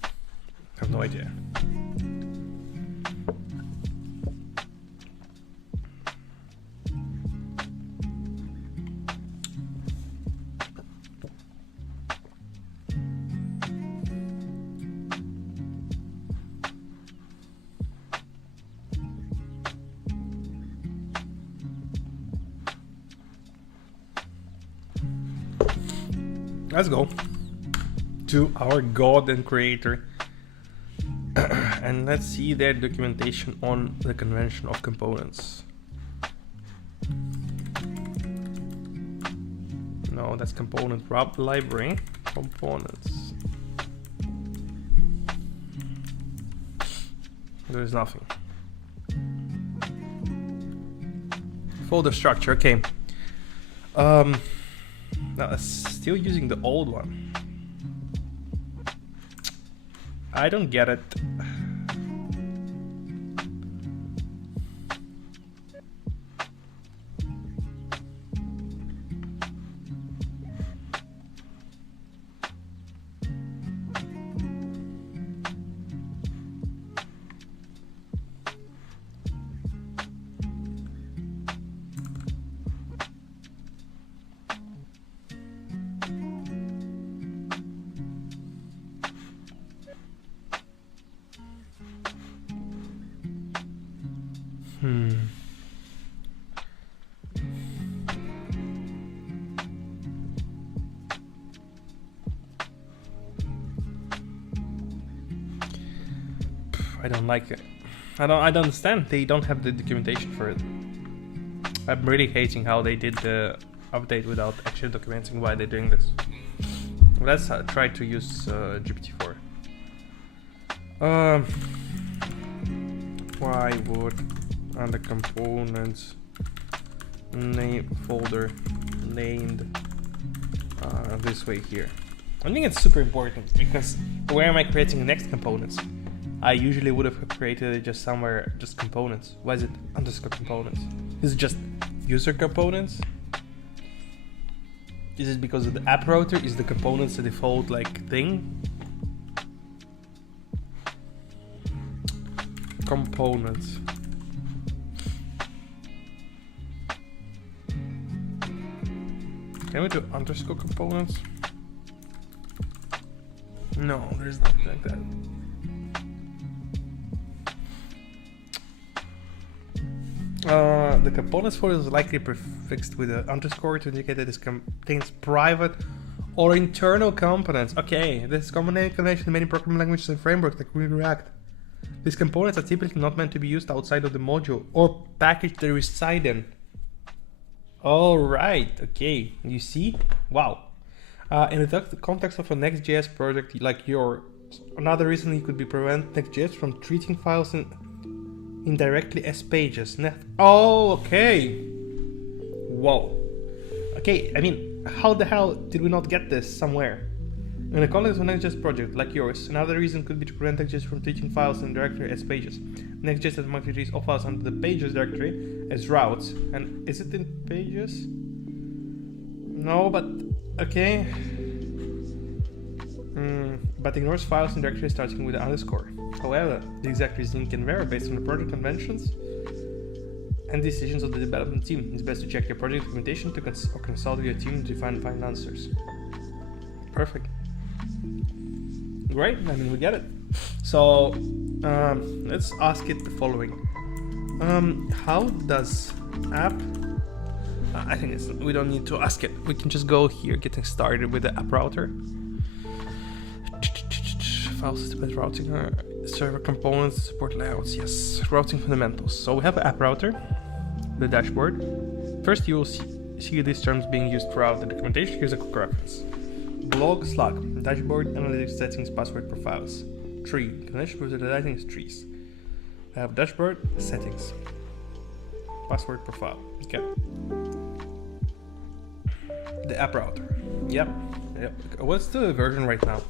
I have no idea. let's go to our God and Creator. And let's see their documentation on the convention of components. No, that's component library. Components. There is nothing. Folder structure, okay. Now still using the old one. I don't get it. I don't like it. I don't understand. They don't have the documentation for it. I'm really hating how they did the update without actually documenting why they're doing this. Let's try to use GPT-4. Why would under components name folder named this way here? I think it's super important because where am I creating the next components? I usually would have created it just somewhere, just components. Why is it underscore components? Is it just user components? Is it because of the app router? Is the components the default like thing? Components. Can we do underscore components? No, there's nothing like that. The components folder is likely prefixed with an underscore to indicate that it contains private or internal components. Okay, this is common convention in many programming languages and frameworks like React. These components are typically not meant to be used outside of the module or package they reside in. Alright, okay, you see? Wow. In the context of a NextJS project like yours, another reason you could be prevent NextJS from treating files indirectly as pages. Oh, okay. Whoa. Okay, I mean, how the hell did we not get this somewhere? In the context of a NextJS project like yours, another reason could be to prevent NextJS from treating files indirectly as pages. NextJS automatically treats all files under the pages directory as routes. And is it in pages? No, but okay. But ignores files in directory starting with an underscore. However, the exact reasoning can vary based on the project conventions and decisions of the development team. It's best to check your project documentation or consult with your team to find answers. Perfect. Great, I mean we get it. So let's ask it the following. How does app... I think we don't need to ask it. We can just go here, getting started with the app router. File system routing, server components, support layouts, yes. Routing fundamentals. So we have an app router, the dashboard. First you will see these terms being used throughout the documentation. Here's a quick reference. Blog, Slack, dashboard, analytics, settings, password profiles. Tree, connection with the settings, trees. I have dashboard, settings, password profile. Okay. The app router. Yep. What's the version right now?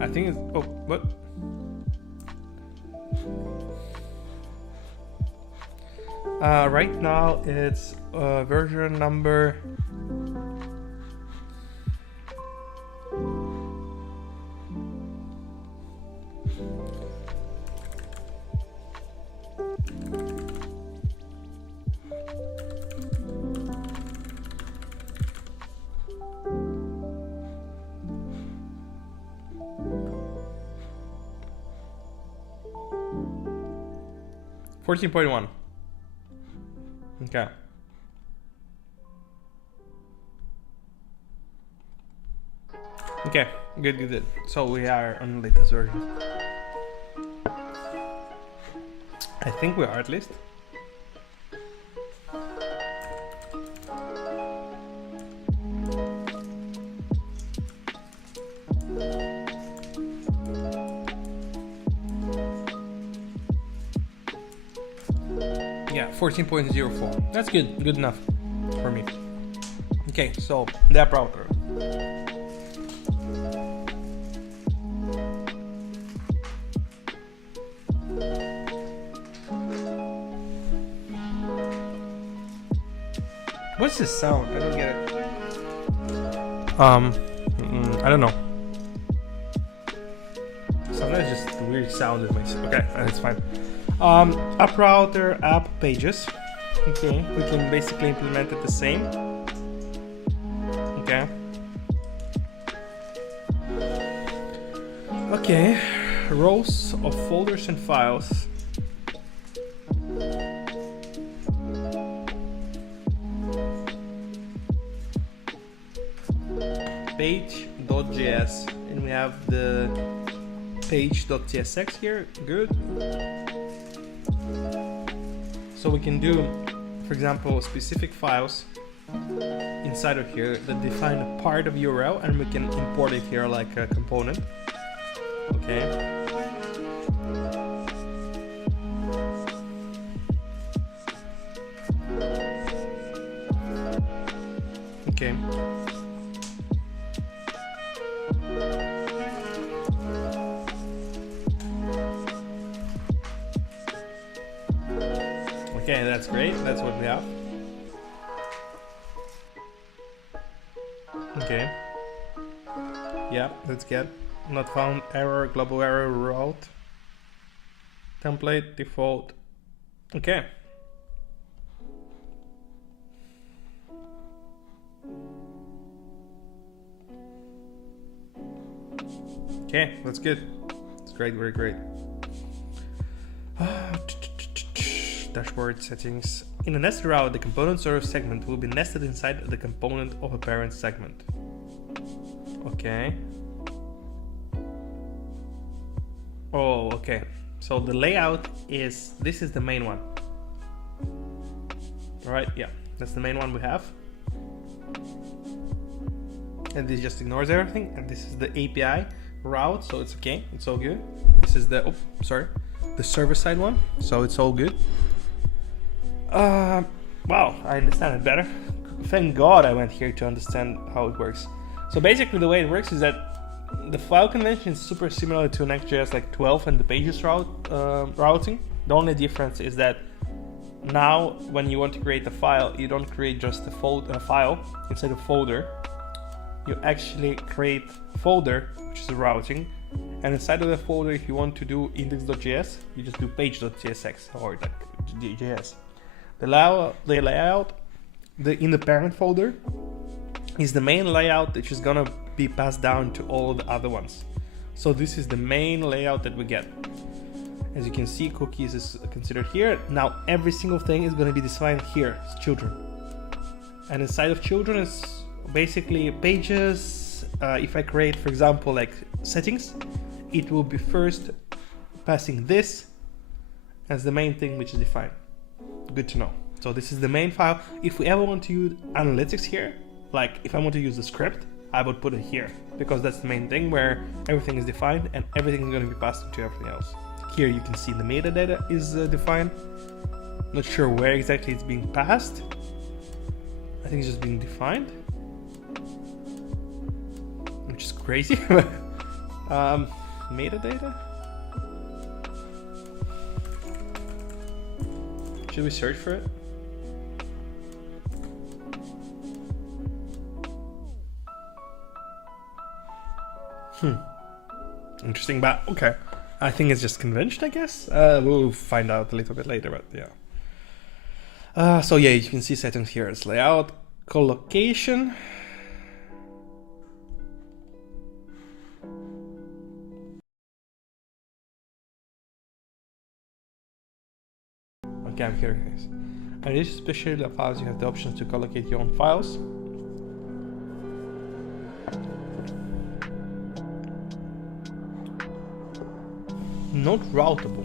I think it's... Oh, what? Right now it's version number... .14.1. Okay. Okay, good. So we are on the latest version. I think we are at least. Yeah, 14.04. That's good enough for me. Okay, so the app router. What's this sound? I don't get it. I don't know. Sometimes just weird sound in my. Okay, that's fine. App router, app pages. Okay, we can basically implement it the same. Okay. Okay, rows of folders and files. Page.js, and we have the page.tsx here. Good. So we can do, for example, specific files inside of here that define a part of URL, and we can import it here like a component. Okay. Okay. Okay, that's great. That's what we have. Okay. Yeah, that's good. Not found, error, global error, route, template, default. Okay. Okay, that's good. It's great, very great. Dashboard settings. In a nested route, the component server segment will be nested inside the component of a parent segment. Okay. Oh, okay. So the layout is, this is the main one. Alright, yeah, that's the main one we have. And this just ignores everything. And this is the API route, so it's okay, it's all good. This is the, the server side one, so it's all good. Wow, I understand it better. Thank God I went here to understand how it works. So basically the way it works is that the file convention is super similar to NextJS like 12 and the pages routing. The only difference is that now when you want to create a file, you don't create just a file inside a folder. You actually create a folder, which is the routing, and inside of the folder, if you want to do index.js, you just do page.tsx or like JS. The layout in the parent folder is the main layout which is gonna be passed down to all the other ones. So this is the main layout that we get. As you can see, cookies is considered here. Now every single thing is gonna be defined here, it's children. And inside of children is basically pages. If I create, for example, like settings, it will be first passing this as the main thing which is defined. Good to know. So this is the main file. If we ever want to use analytics here, like if I want to use the script, I would put it here because that's the main thing where everything is defined and everything is going to be passed into everything else. Here you can see the metadata is defined. Not sure where exactly it's being passed. I think it's just being defined, which is crazy. Metadata. Should we search for it? Interesting, but okay. I think it's just convention, I guess. We'll find out a little bit later, but yeah. So yeah, you can see settings here. It's layout, collocation. Okay, I'm here, guys. And this especially the files, you have the options to collocate your own files. not routable.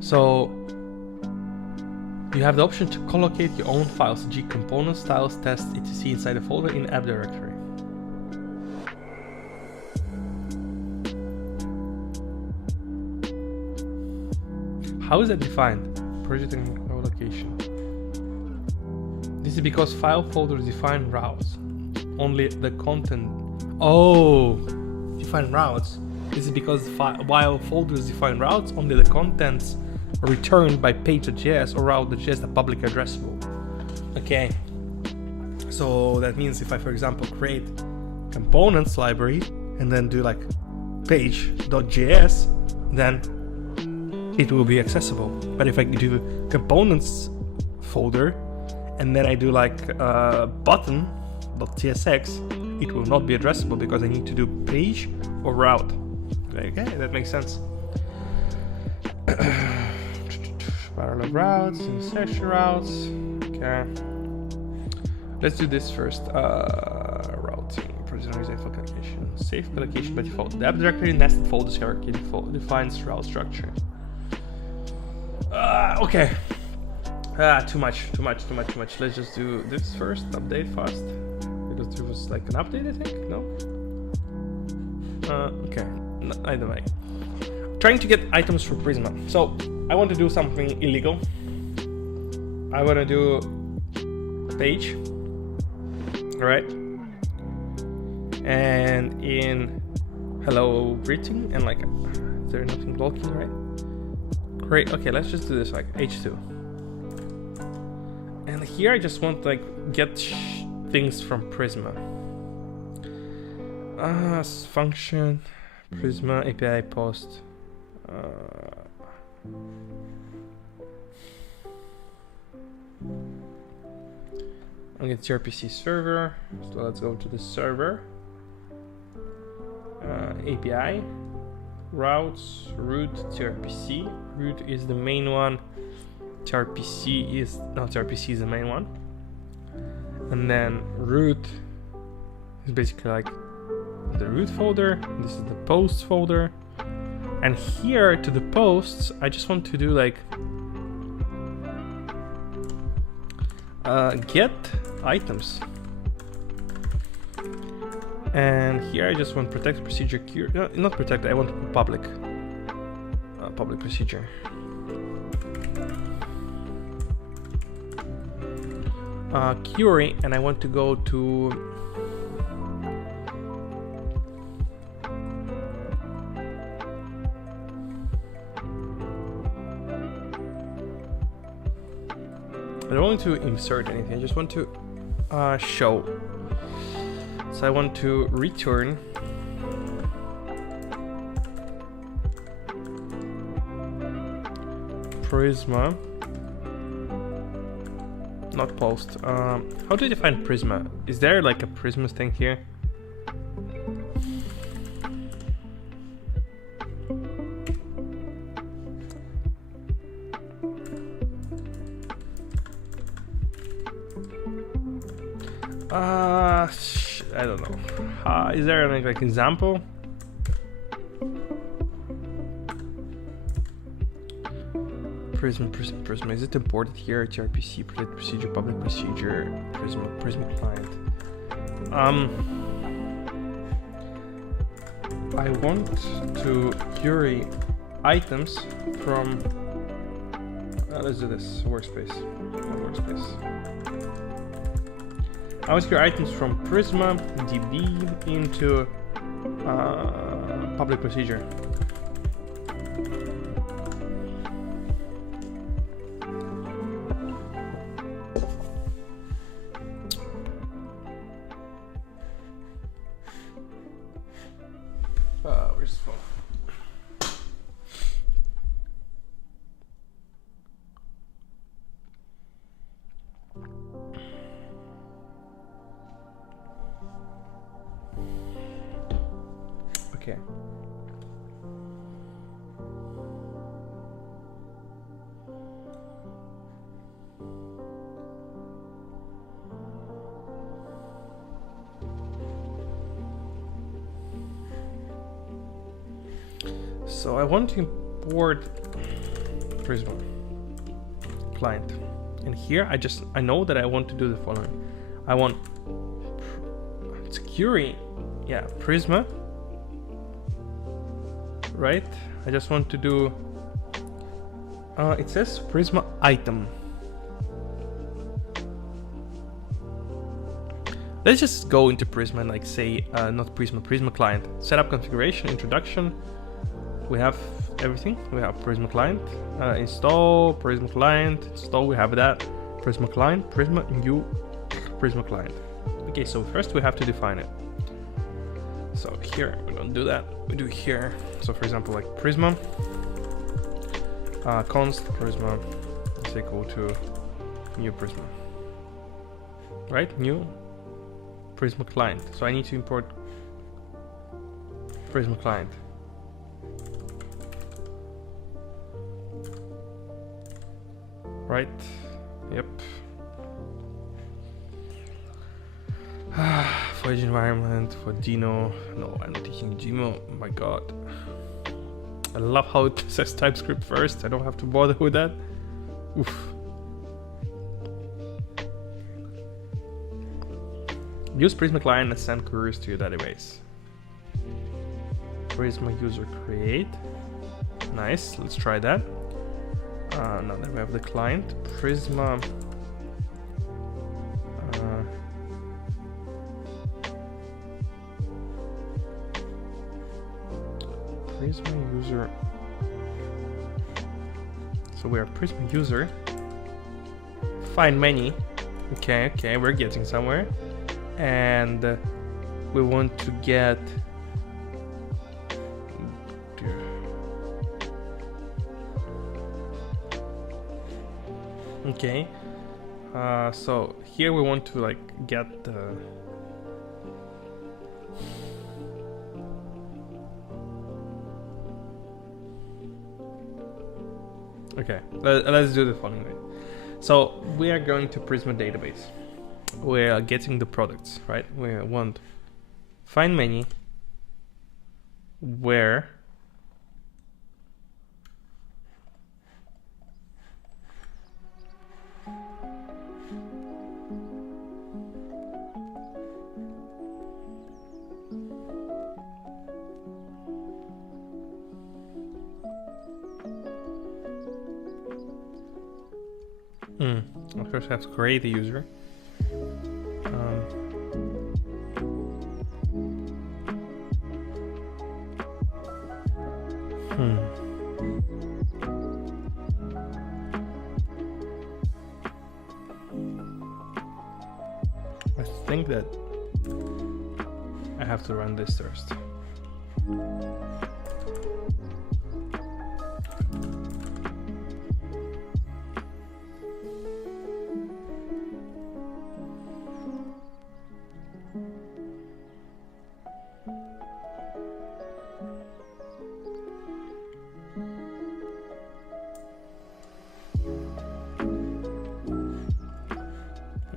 So you have the option to collocate your own files, e.g. components, styles, tests, etc. inside a folder in app directory. How is that defined? Project and allocation. This is because file folders define routes. Only the content. Oh, define routes. This is because while folders define routes, only the contents returned by page.js or route.js are publicly addressable. Okay. So that means if I, for example, create components library and then do like page.js, then it will be accessible. But if I do components folder and then I do like button.tsx, it will not be addressable because I need to do page or route. Okay, that makes sense. Parallel routes, insertion routes. Okay. Let's do this first. Routing, personalized application, safe application by default. The app directory nested folders hierarchy defines route structure. Okay. Too much. Let's just do this first. Update fast. Because there was like an update, I think. No. Okay. No, either way. Trying to get items for Prisma. So I want to do something illegal. I want to do page. Alright. And in hello greeting and like, is there nothing blocking, right? Great. Okay, let's just do this like h2. And here I just want like get things from Prisma. Function, Prisma, API post. I'm get TRPC server. So let's go to the server. API, routes, root, TRPC. Root is the main one. TRPC is the main one. And then root is basically like the root folder. This is the posts folder. And here to the posts, I just want to do like get items. And here I just want protect procedure queue. No, not protect, I want public. Public procedure. Query, and I want to go to I don't want to insert anything, I just want to show. So I want to return Prisma, not post. How do you define Prisma? Is there like a Prisma thing here? I don't know. Is there an like example? Prisma. Is it imported here? TRPC, protect procedure, public procedure, Prisma client. I want to query items from. Let's do this. Workspace. I want to query items from Prisma DB into public procedure. Where's the phone? Okay. So So I want to import Prisma client, and here I know that I want to do the following. I want security, yeah, Prisma, right? I just want to do. It says Prisma item. Let's just go into Prisma and like say, not Prisma, Prisma client. Setup configuration, introduction. We have everything. We have Prisma client, install, Prisma client, install, we have that. Prisma client, Prisma, new Prisma client. Okay, so first we have to define it. So here, we don't do that, we do here. So for example, like Prisma, const Prisma is equal to new Prisma. Right, new Prisma client. So I need to import Prisma client. Right, yep. For edge environment, for Dino. No, I'm not teaching Dino. Oh my god. I love how it says TypeScript first. I don't have to bother with that. Oof. Use Prisma client and send queries to your database. Prisma user create. Nice, let's try that. Now that we have the client, Prisma. Prisma user. So we are Prisma user. Find many. Okay, we're getting somewhere. And we want to get. Okay, so here we want to like get the. Okay, let's do the following way. So we are going to Prisma database. We are getting the products, right? We want find many where of course, I have to create the user. I think that I have to run this first.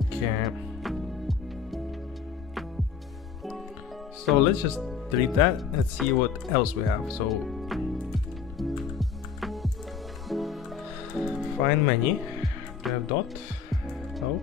Okay. So let's just delete that and see what else we have. So find many. Do I have dot? No.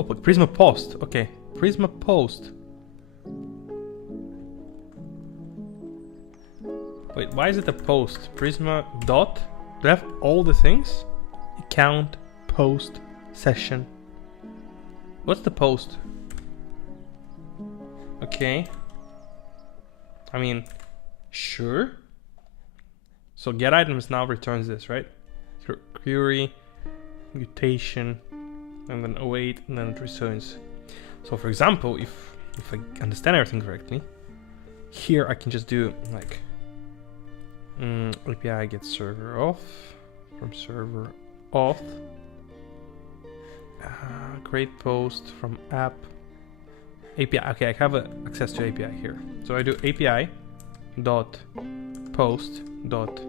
Oh, but Prisma post. Okay, Prisma post. Wait, why is it a post? Prisma dot. Do I have all the things? Account, post, session. What's the post? Okay. I mean, sure. So get items now returns this, right? Query, mutation, and then await, and then it returns. So for example, if I understand everything correctly, here I can just do like API get server off from server auth, create post from app API. Okay, I have access to API here. So I do API dot post dot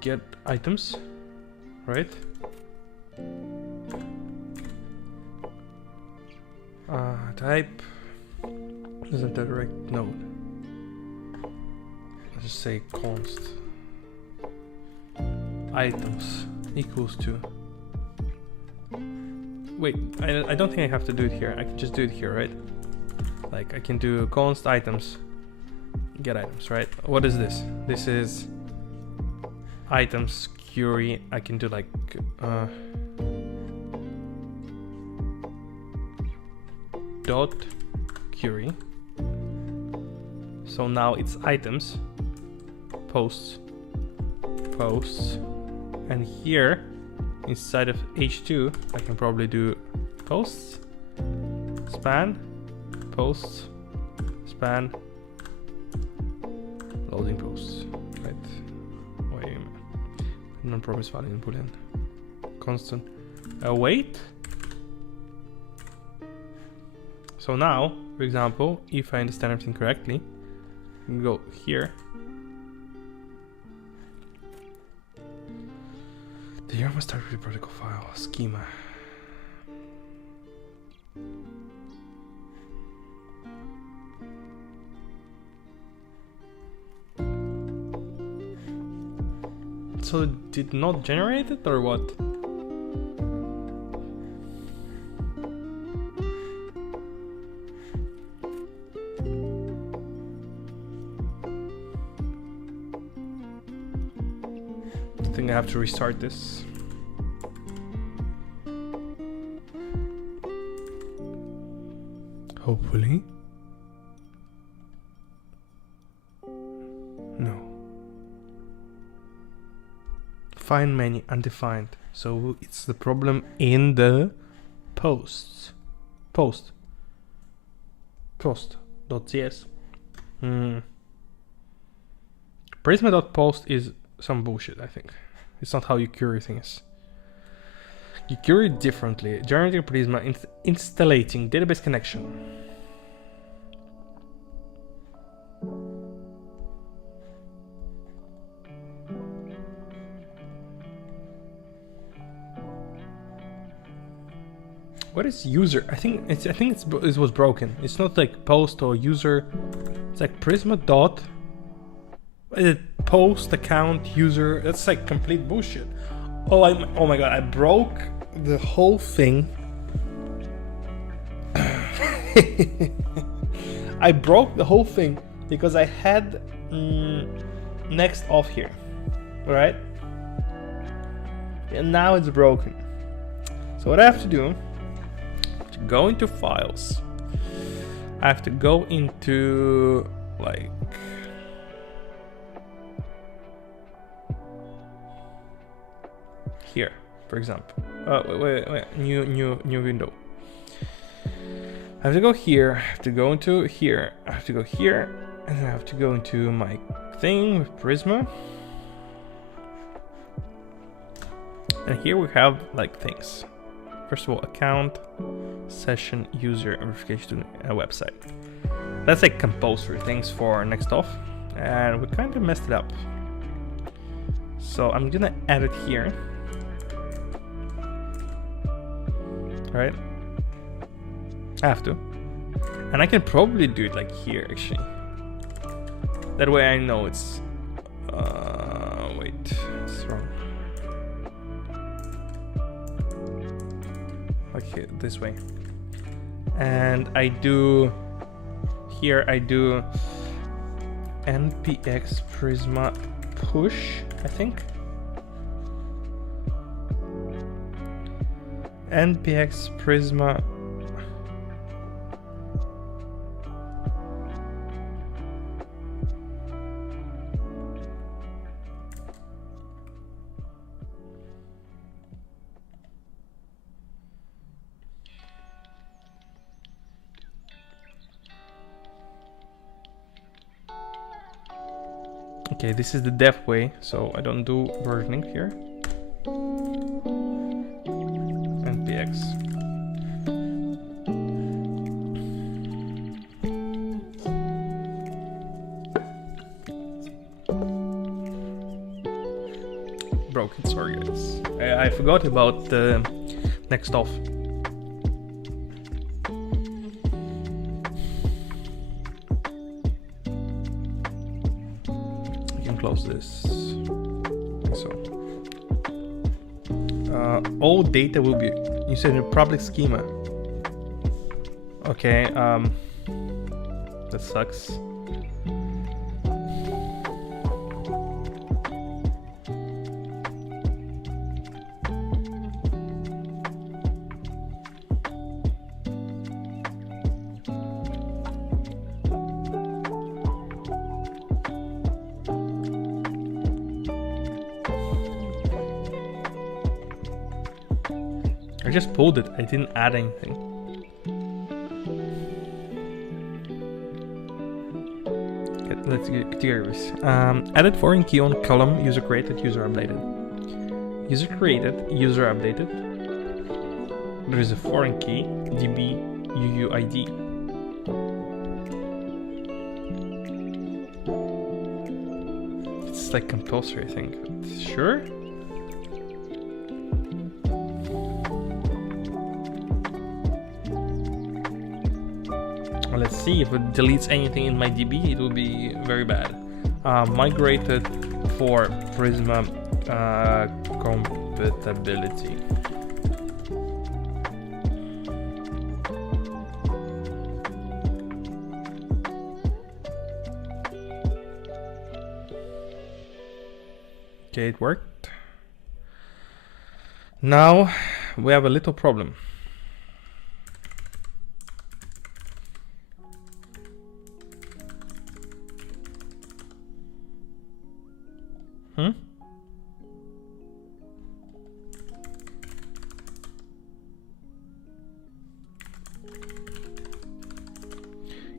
get items, right? Type isn't a direct node. Let's just say const items equals to. Wait, I don't think I have to do it here. I can just do it here, right? Like I can do const items, get items, right? What is this? This is items query. I can do like dot query. So now it's items, posts, and here inside of h2 I can probably do posts, span, posts, span, loading posts, right? Wait, non-promise value in boolean, constant await. So now, for example, if I understand everything correctly, I can go here. The URL must start with the protocol file schema. So it did not generate it, or what? I think I have to restart this. Hopefully. No. Find menu undefined. So it's the problem in the posts. Post.cs. Prisma.post is some bullshit, I think. It's not how you query things. You query it differently. Generating Prisma, installating database connection. What is user? I think it was broken. It's not like post or user. It's like Prisma dot post account user. That's like complete bullshit. Oh my god! I broke the whole thing. I broke the whole thing because I had next off here, right? And now it's broken. So what I have to do? To go into files. I have to go into like. Here, for example. Wait. New window. I have to go here. I have to go into here. I have to go here, and then I have to go into my thing with Prisma. And here we have like things. First of all, account, session, user, verification to a website. That's like composer things for next off, and we kind of messed it up. So I'm gonna add it here. Right? I have to. And I can probably do it like here actually. That way I know it's wait, it's wrong. Like here, this way. And I do here I do npx prisma push, I think. npx prisma okay, this is the dev way, so I don't do versioning here. npx broke it, sorry guys. I forgot about the next off. I can close this. So all data will be used in a public schema. Okay, that sucks. I just pulled it, I didn't add anything. Let's get curious. Added foreign key on column, user created, user updated. User created, user updated. There is a foreign key, db UUID. It's like compulsory, I think. Sure? Let's see if it deletes anything in my DB. It will be very bad. Migrated for Prisma compatibility. Okay, it worked. Now we have a little problem.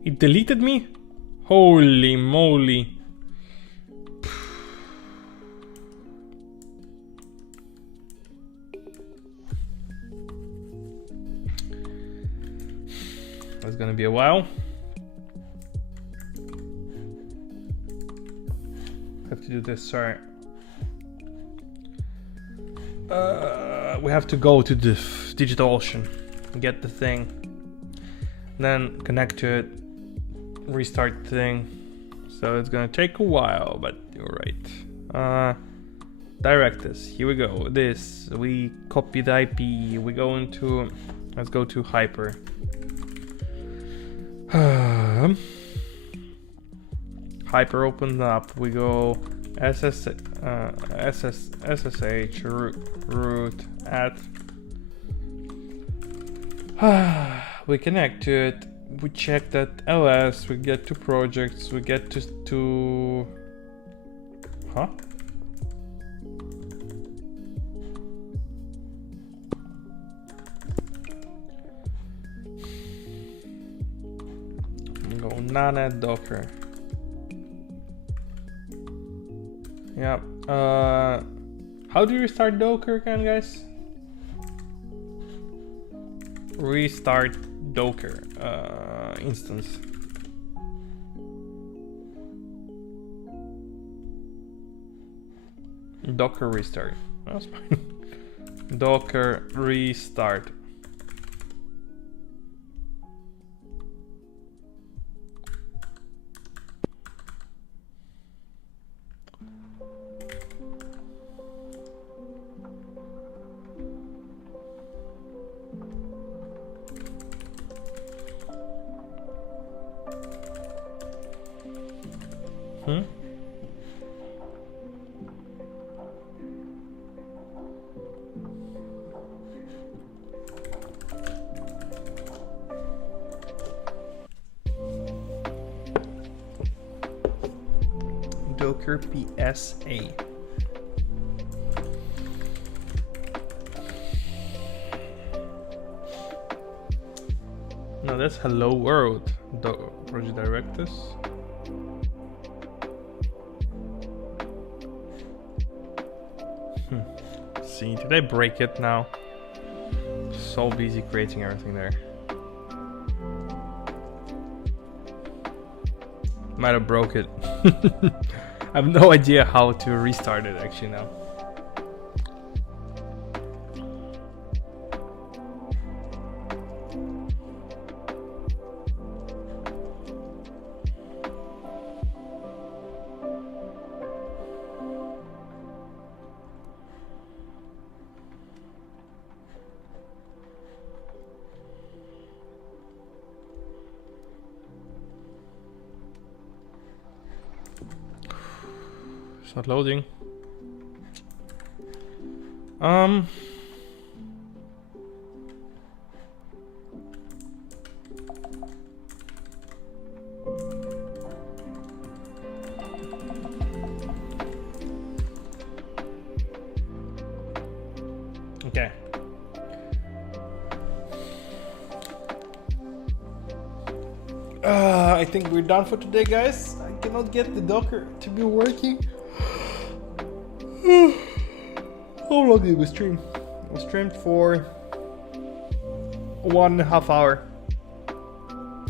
It deleted me? Holy moly. That's gonna be a while. Have to do this, sorry. We have to go to the DigitalOcean, get the thing, then connect to it, restart the thing. So it's gonna take a while, but you're right. Directus, here we go. This, we copy the IP, we go into, let's go to Hyper. Hyper opened up, we go SSH root at. We connect to it, we check that ls, we get to projects, we get to huh? We go nana docker. Yeah. How do you restart Docker again, guys? Restart Docker instance. Docker restart. That's fine. Docker restart. Docker PSA. No, that's hello world. Project Directus. See, did I break it now? So busy creating everything there. Might have broke it. I have no idea how to restart it actually now. It's not loading. Okay. I think we're done for today, guys. I cannot get the Docker to be working. How long did we stream? We streamed for 1.5 hours.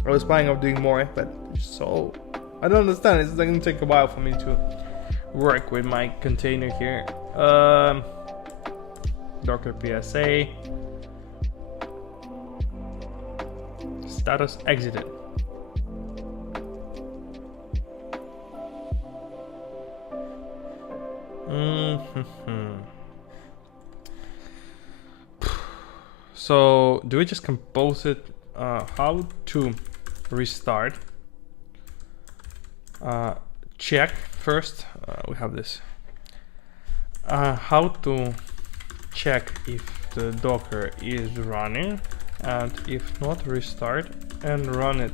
I was planning on doing more, but so I don't understand. It's going to take a while for me to work with my container here. Docker PSA. Status exited. So do we just compose it? How to restart? Check first. We have this. How to check if the Docker is running, and if not, restart and run it.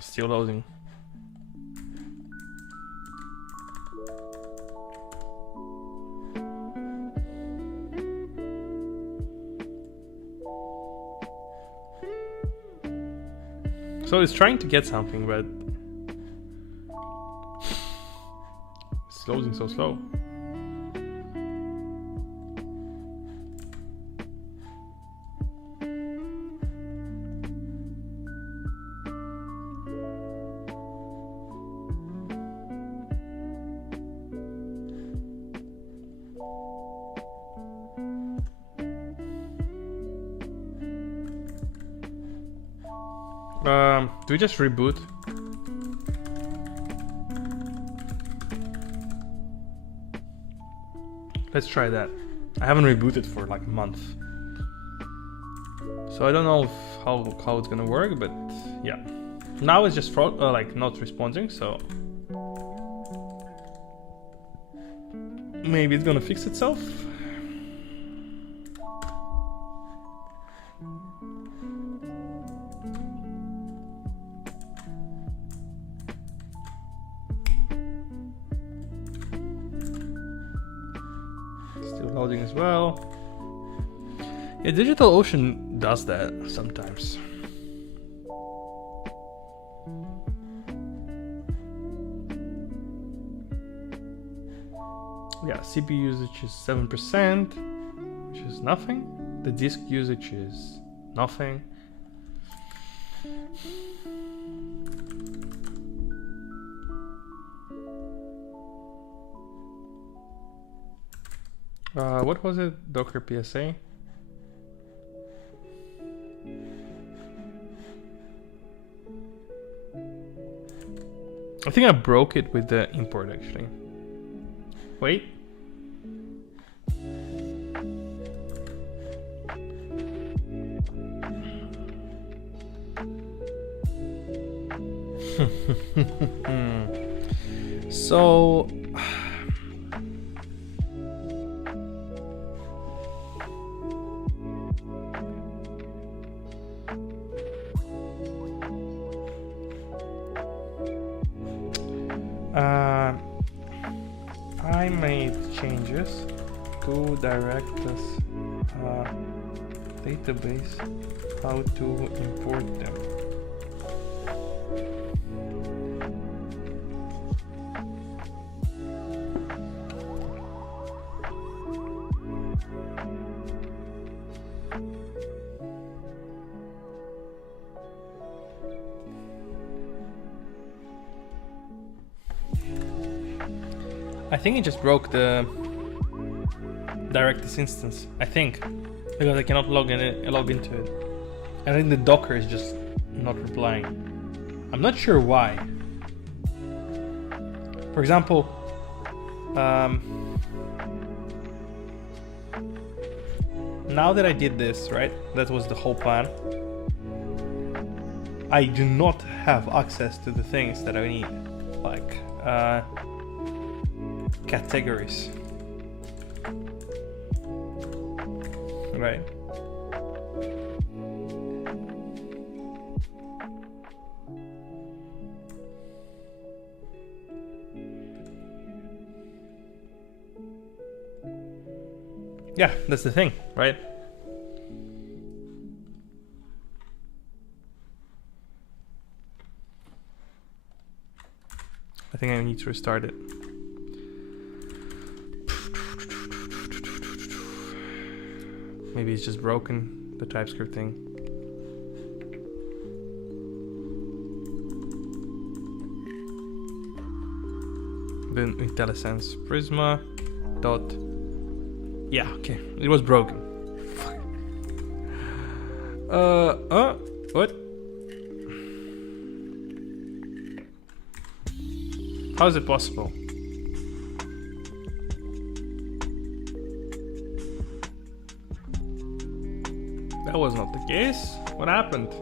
Still loading. So it's trying to get something, but it's loading so slow. Do we just reboot? Let's try that. I haven't rebooted for like a month, so I don't know how it's gonna work, but yeah. Now it's just like not responding, so maybe it's gonna fix itself. Loading as well. Yeah, DigitalOcean does that sometimes. Yeah, CPU usage is 7%, which is nothing. The disk usage is nothing. What was it? Docker PSA? I think I broke it with the import actually. Wait. So I made changes to Directus database, how to import them. I think it just broke the Directus instance, I think, because I cannot log into it. I think the Docker is just not replying. I'm not sure why. For example, now that I did this, right, that was the whole plan. I do not have access to the things that I need, like categories, right? Yeah, that's the thing, right? I think I need to restart it. Maybe it's just broken, the TypeScript thing. Then IntelliSense Prisma dot. Yeah, okay, it was broken. What? How is it possible? That was not the case. What happened?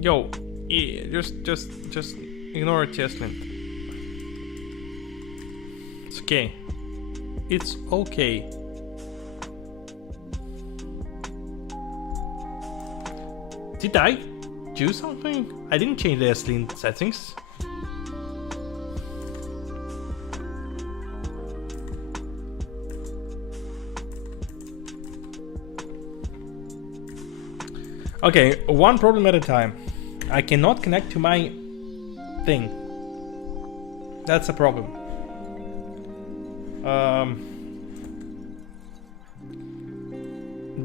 Yo, just ignore TSLint. It's okay. It's okay. Did I do something? I didn't change the TSLint settings. Okay, one problem at a time. I cannot connect to my thing. That's a problem.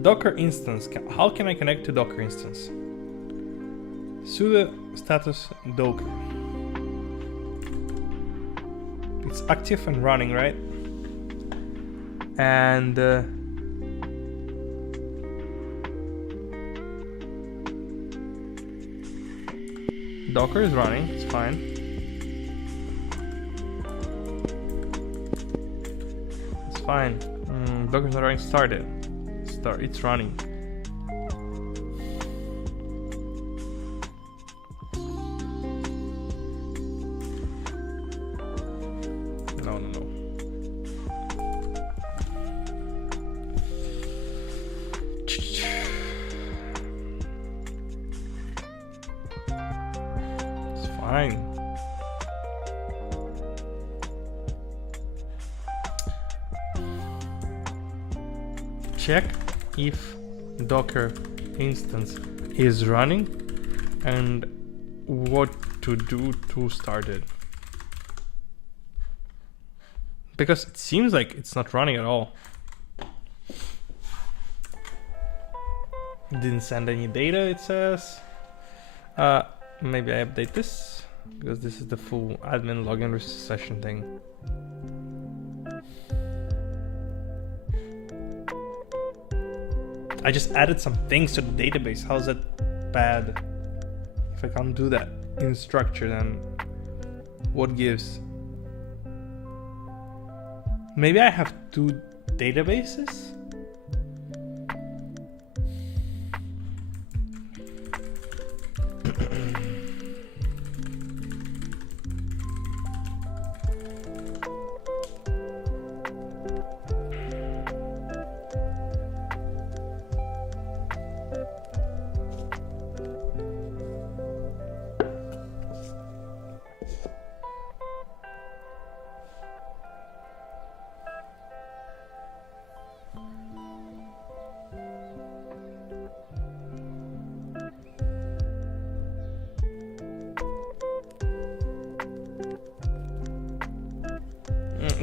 Docker instance. How can I connect to Docker instance? Sudo status Docker. It's active and running, right? And Docker is running, it's fine. It's fine. Docker's not running, started. It's running. No. It's fine. Check if Docker instance is running and what to do to start it. Because it seems like it's not running at all. Didn't send any data, it says. Maybe I update this because this is the full admin login session thing. I just added some things to the database. How's that bad? If I can't do that in structure, then what gives? Maybe I have two databases?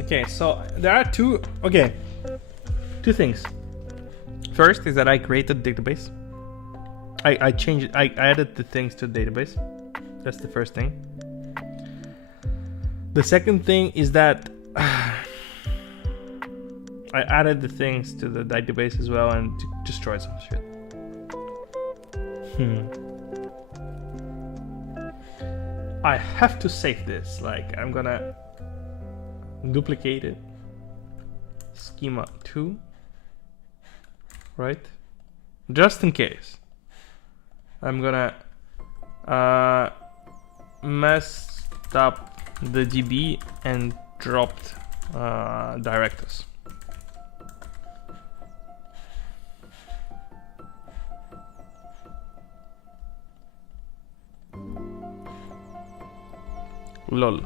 Okay, so there are two things. First is that I created the database. I changed it, I added the things to the database. That's the first thing. The second thing is that I added the things to the database as well and destroyed some shit. I have to save this. Like, I'm gonna duplicate it. Schema 2. Right? Just in case. I'm gonna messed up the DB and dropped Directus. Lol.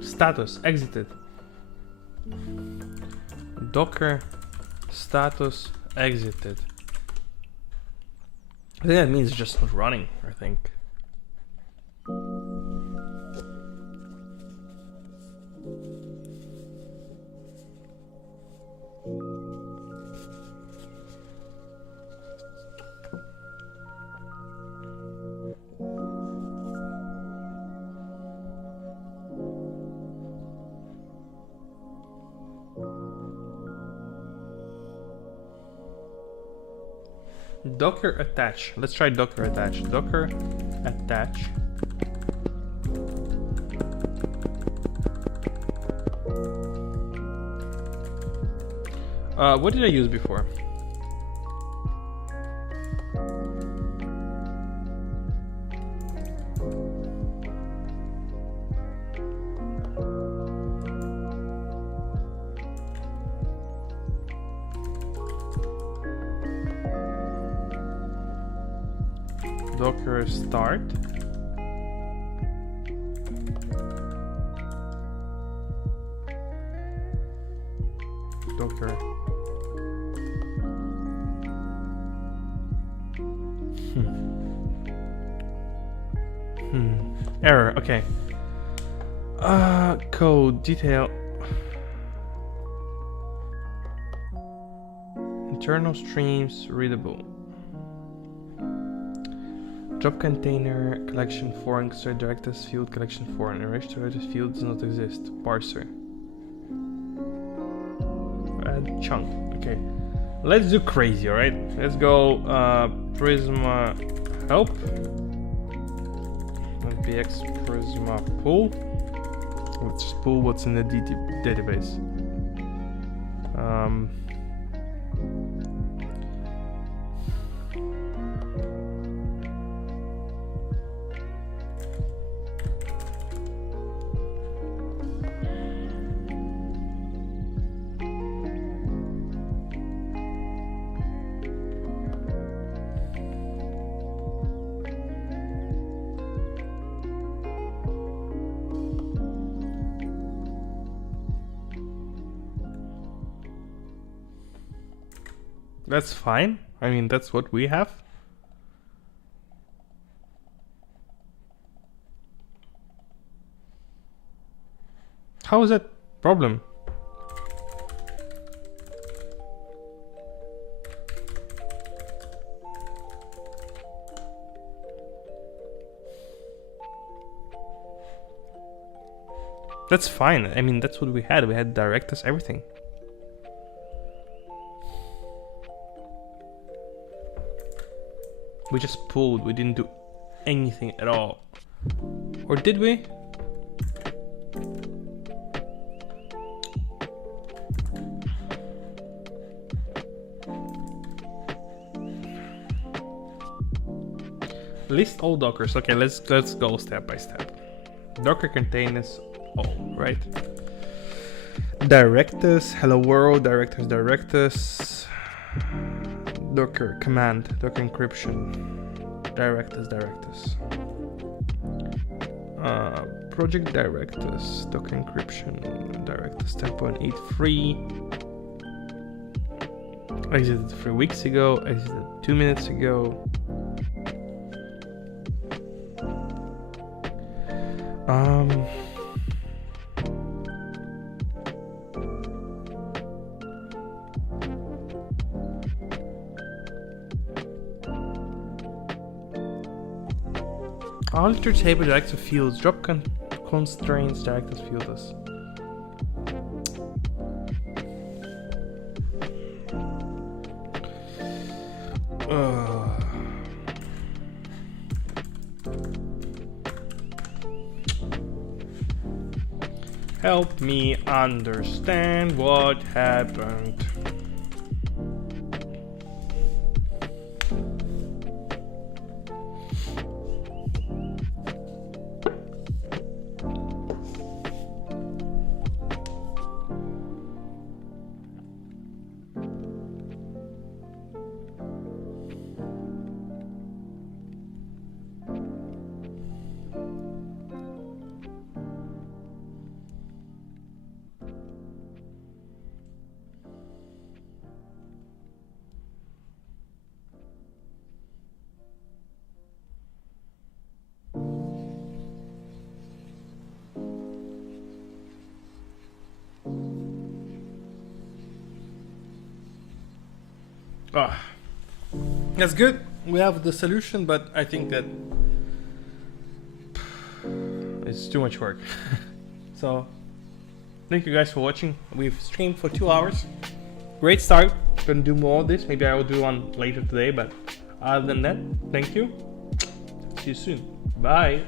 Status exited. Docker status exited. I think that means it's just not running, I think. Docker attach. Let's try Docker attach. Docker attach. What did I use before? Docker start. Docker. Error. Okay. Code detail. Internal streams readable. Drop container collection foreign Directus field collection foreign. Enriched Directus field does not exist. Parser. Add chunk. Okay. Let's do crazy, alright? Let's go Prisma help. npx Prisma pull. Let's just pull what's in the database. That's fine. I mean, that's what we have. How is that problem? That's fine. I mean, that's what we had. We had Directus, everything. We just pulled, we didn't do anything at all. Or did we? List all dockers. Okay, let's go step by step. Docker containers all, right? Directus, hello world, Directus. Docker command, Docker encryption, Directus. Project Directus, Docker encryption, Directus 10.83. Exited 3 weeks ago, exited 2 minutes ago. Alter table Directus fields, drop constraints Directus fields. Help me understand what happened. That's good. We have the solution, but I think that it's too much work. So, thank you guys for watching. We've streamed for 2 hours. Great start. Gonna do more of this. Maybe I will do one later today, but other than that, thank you. See you soon. Bye.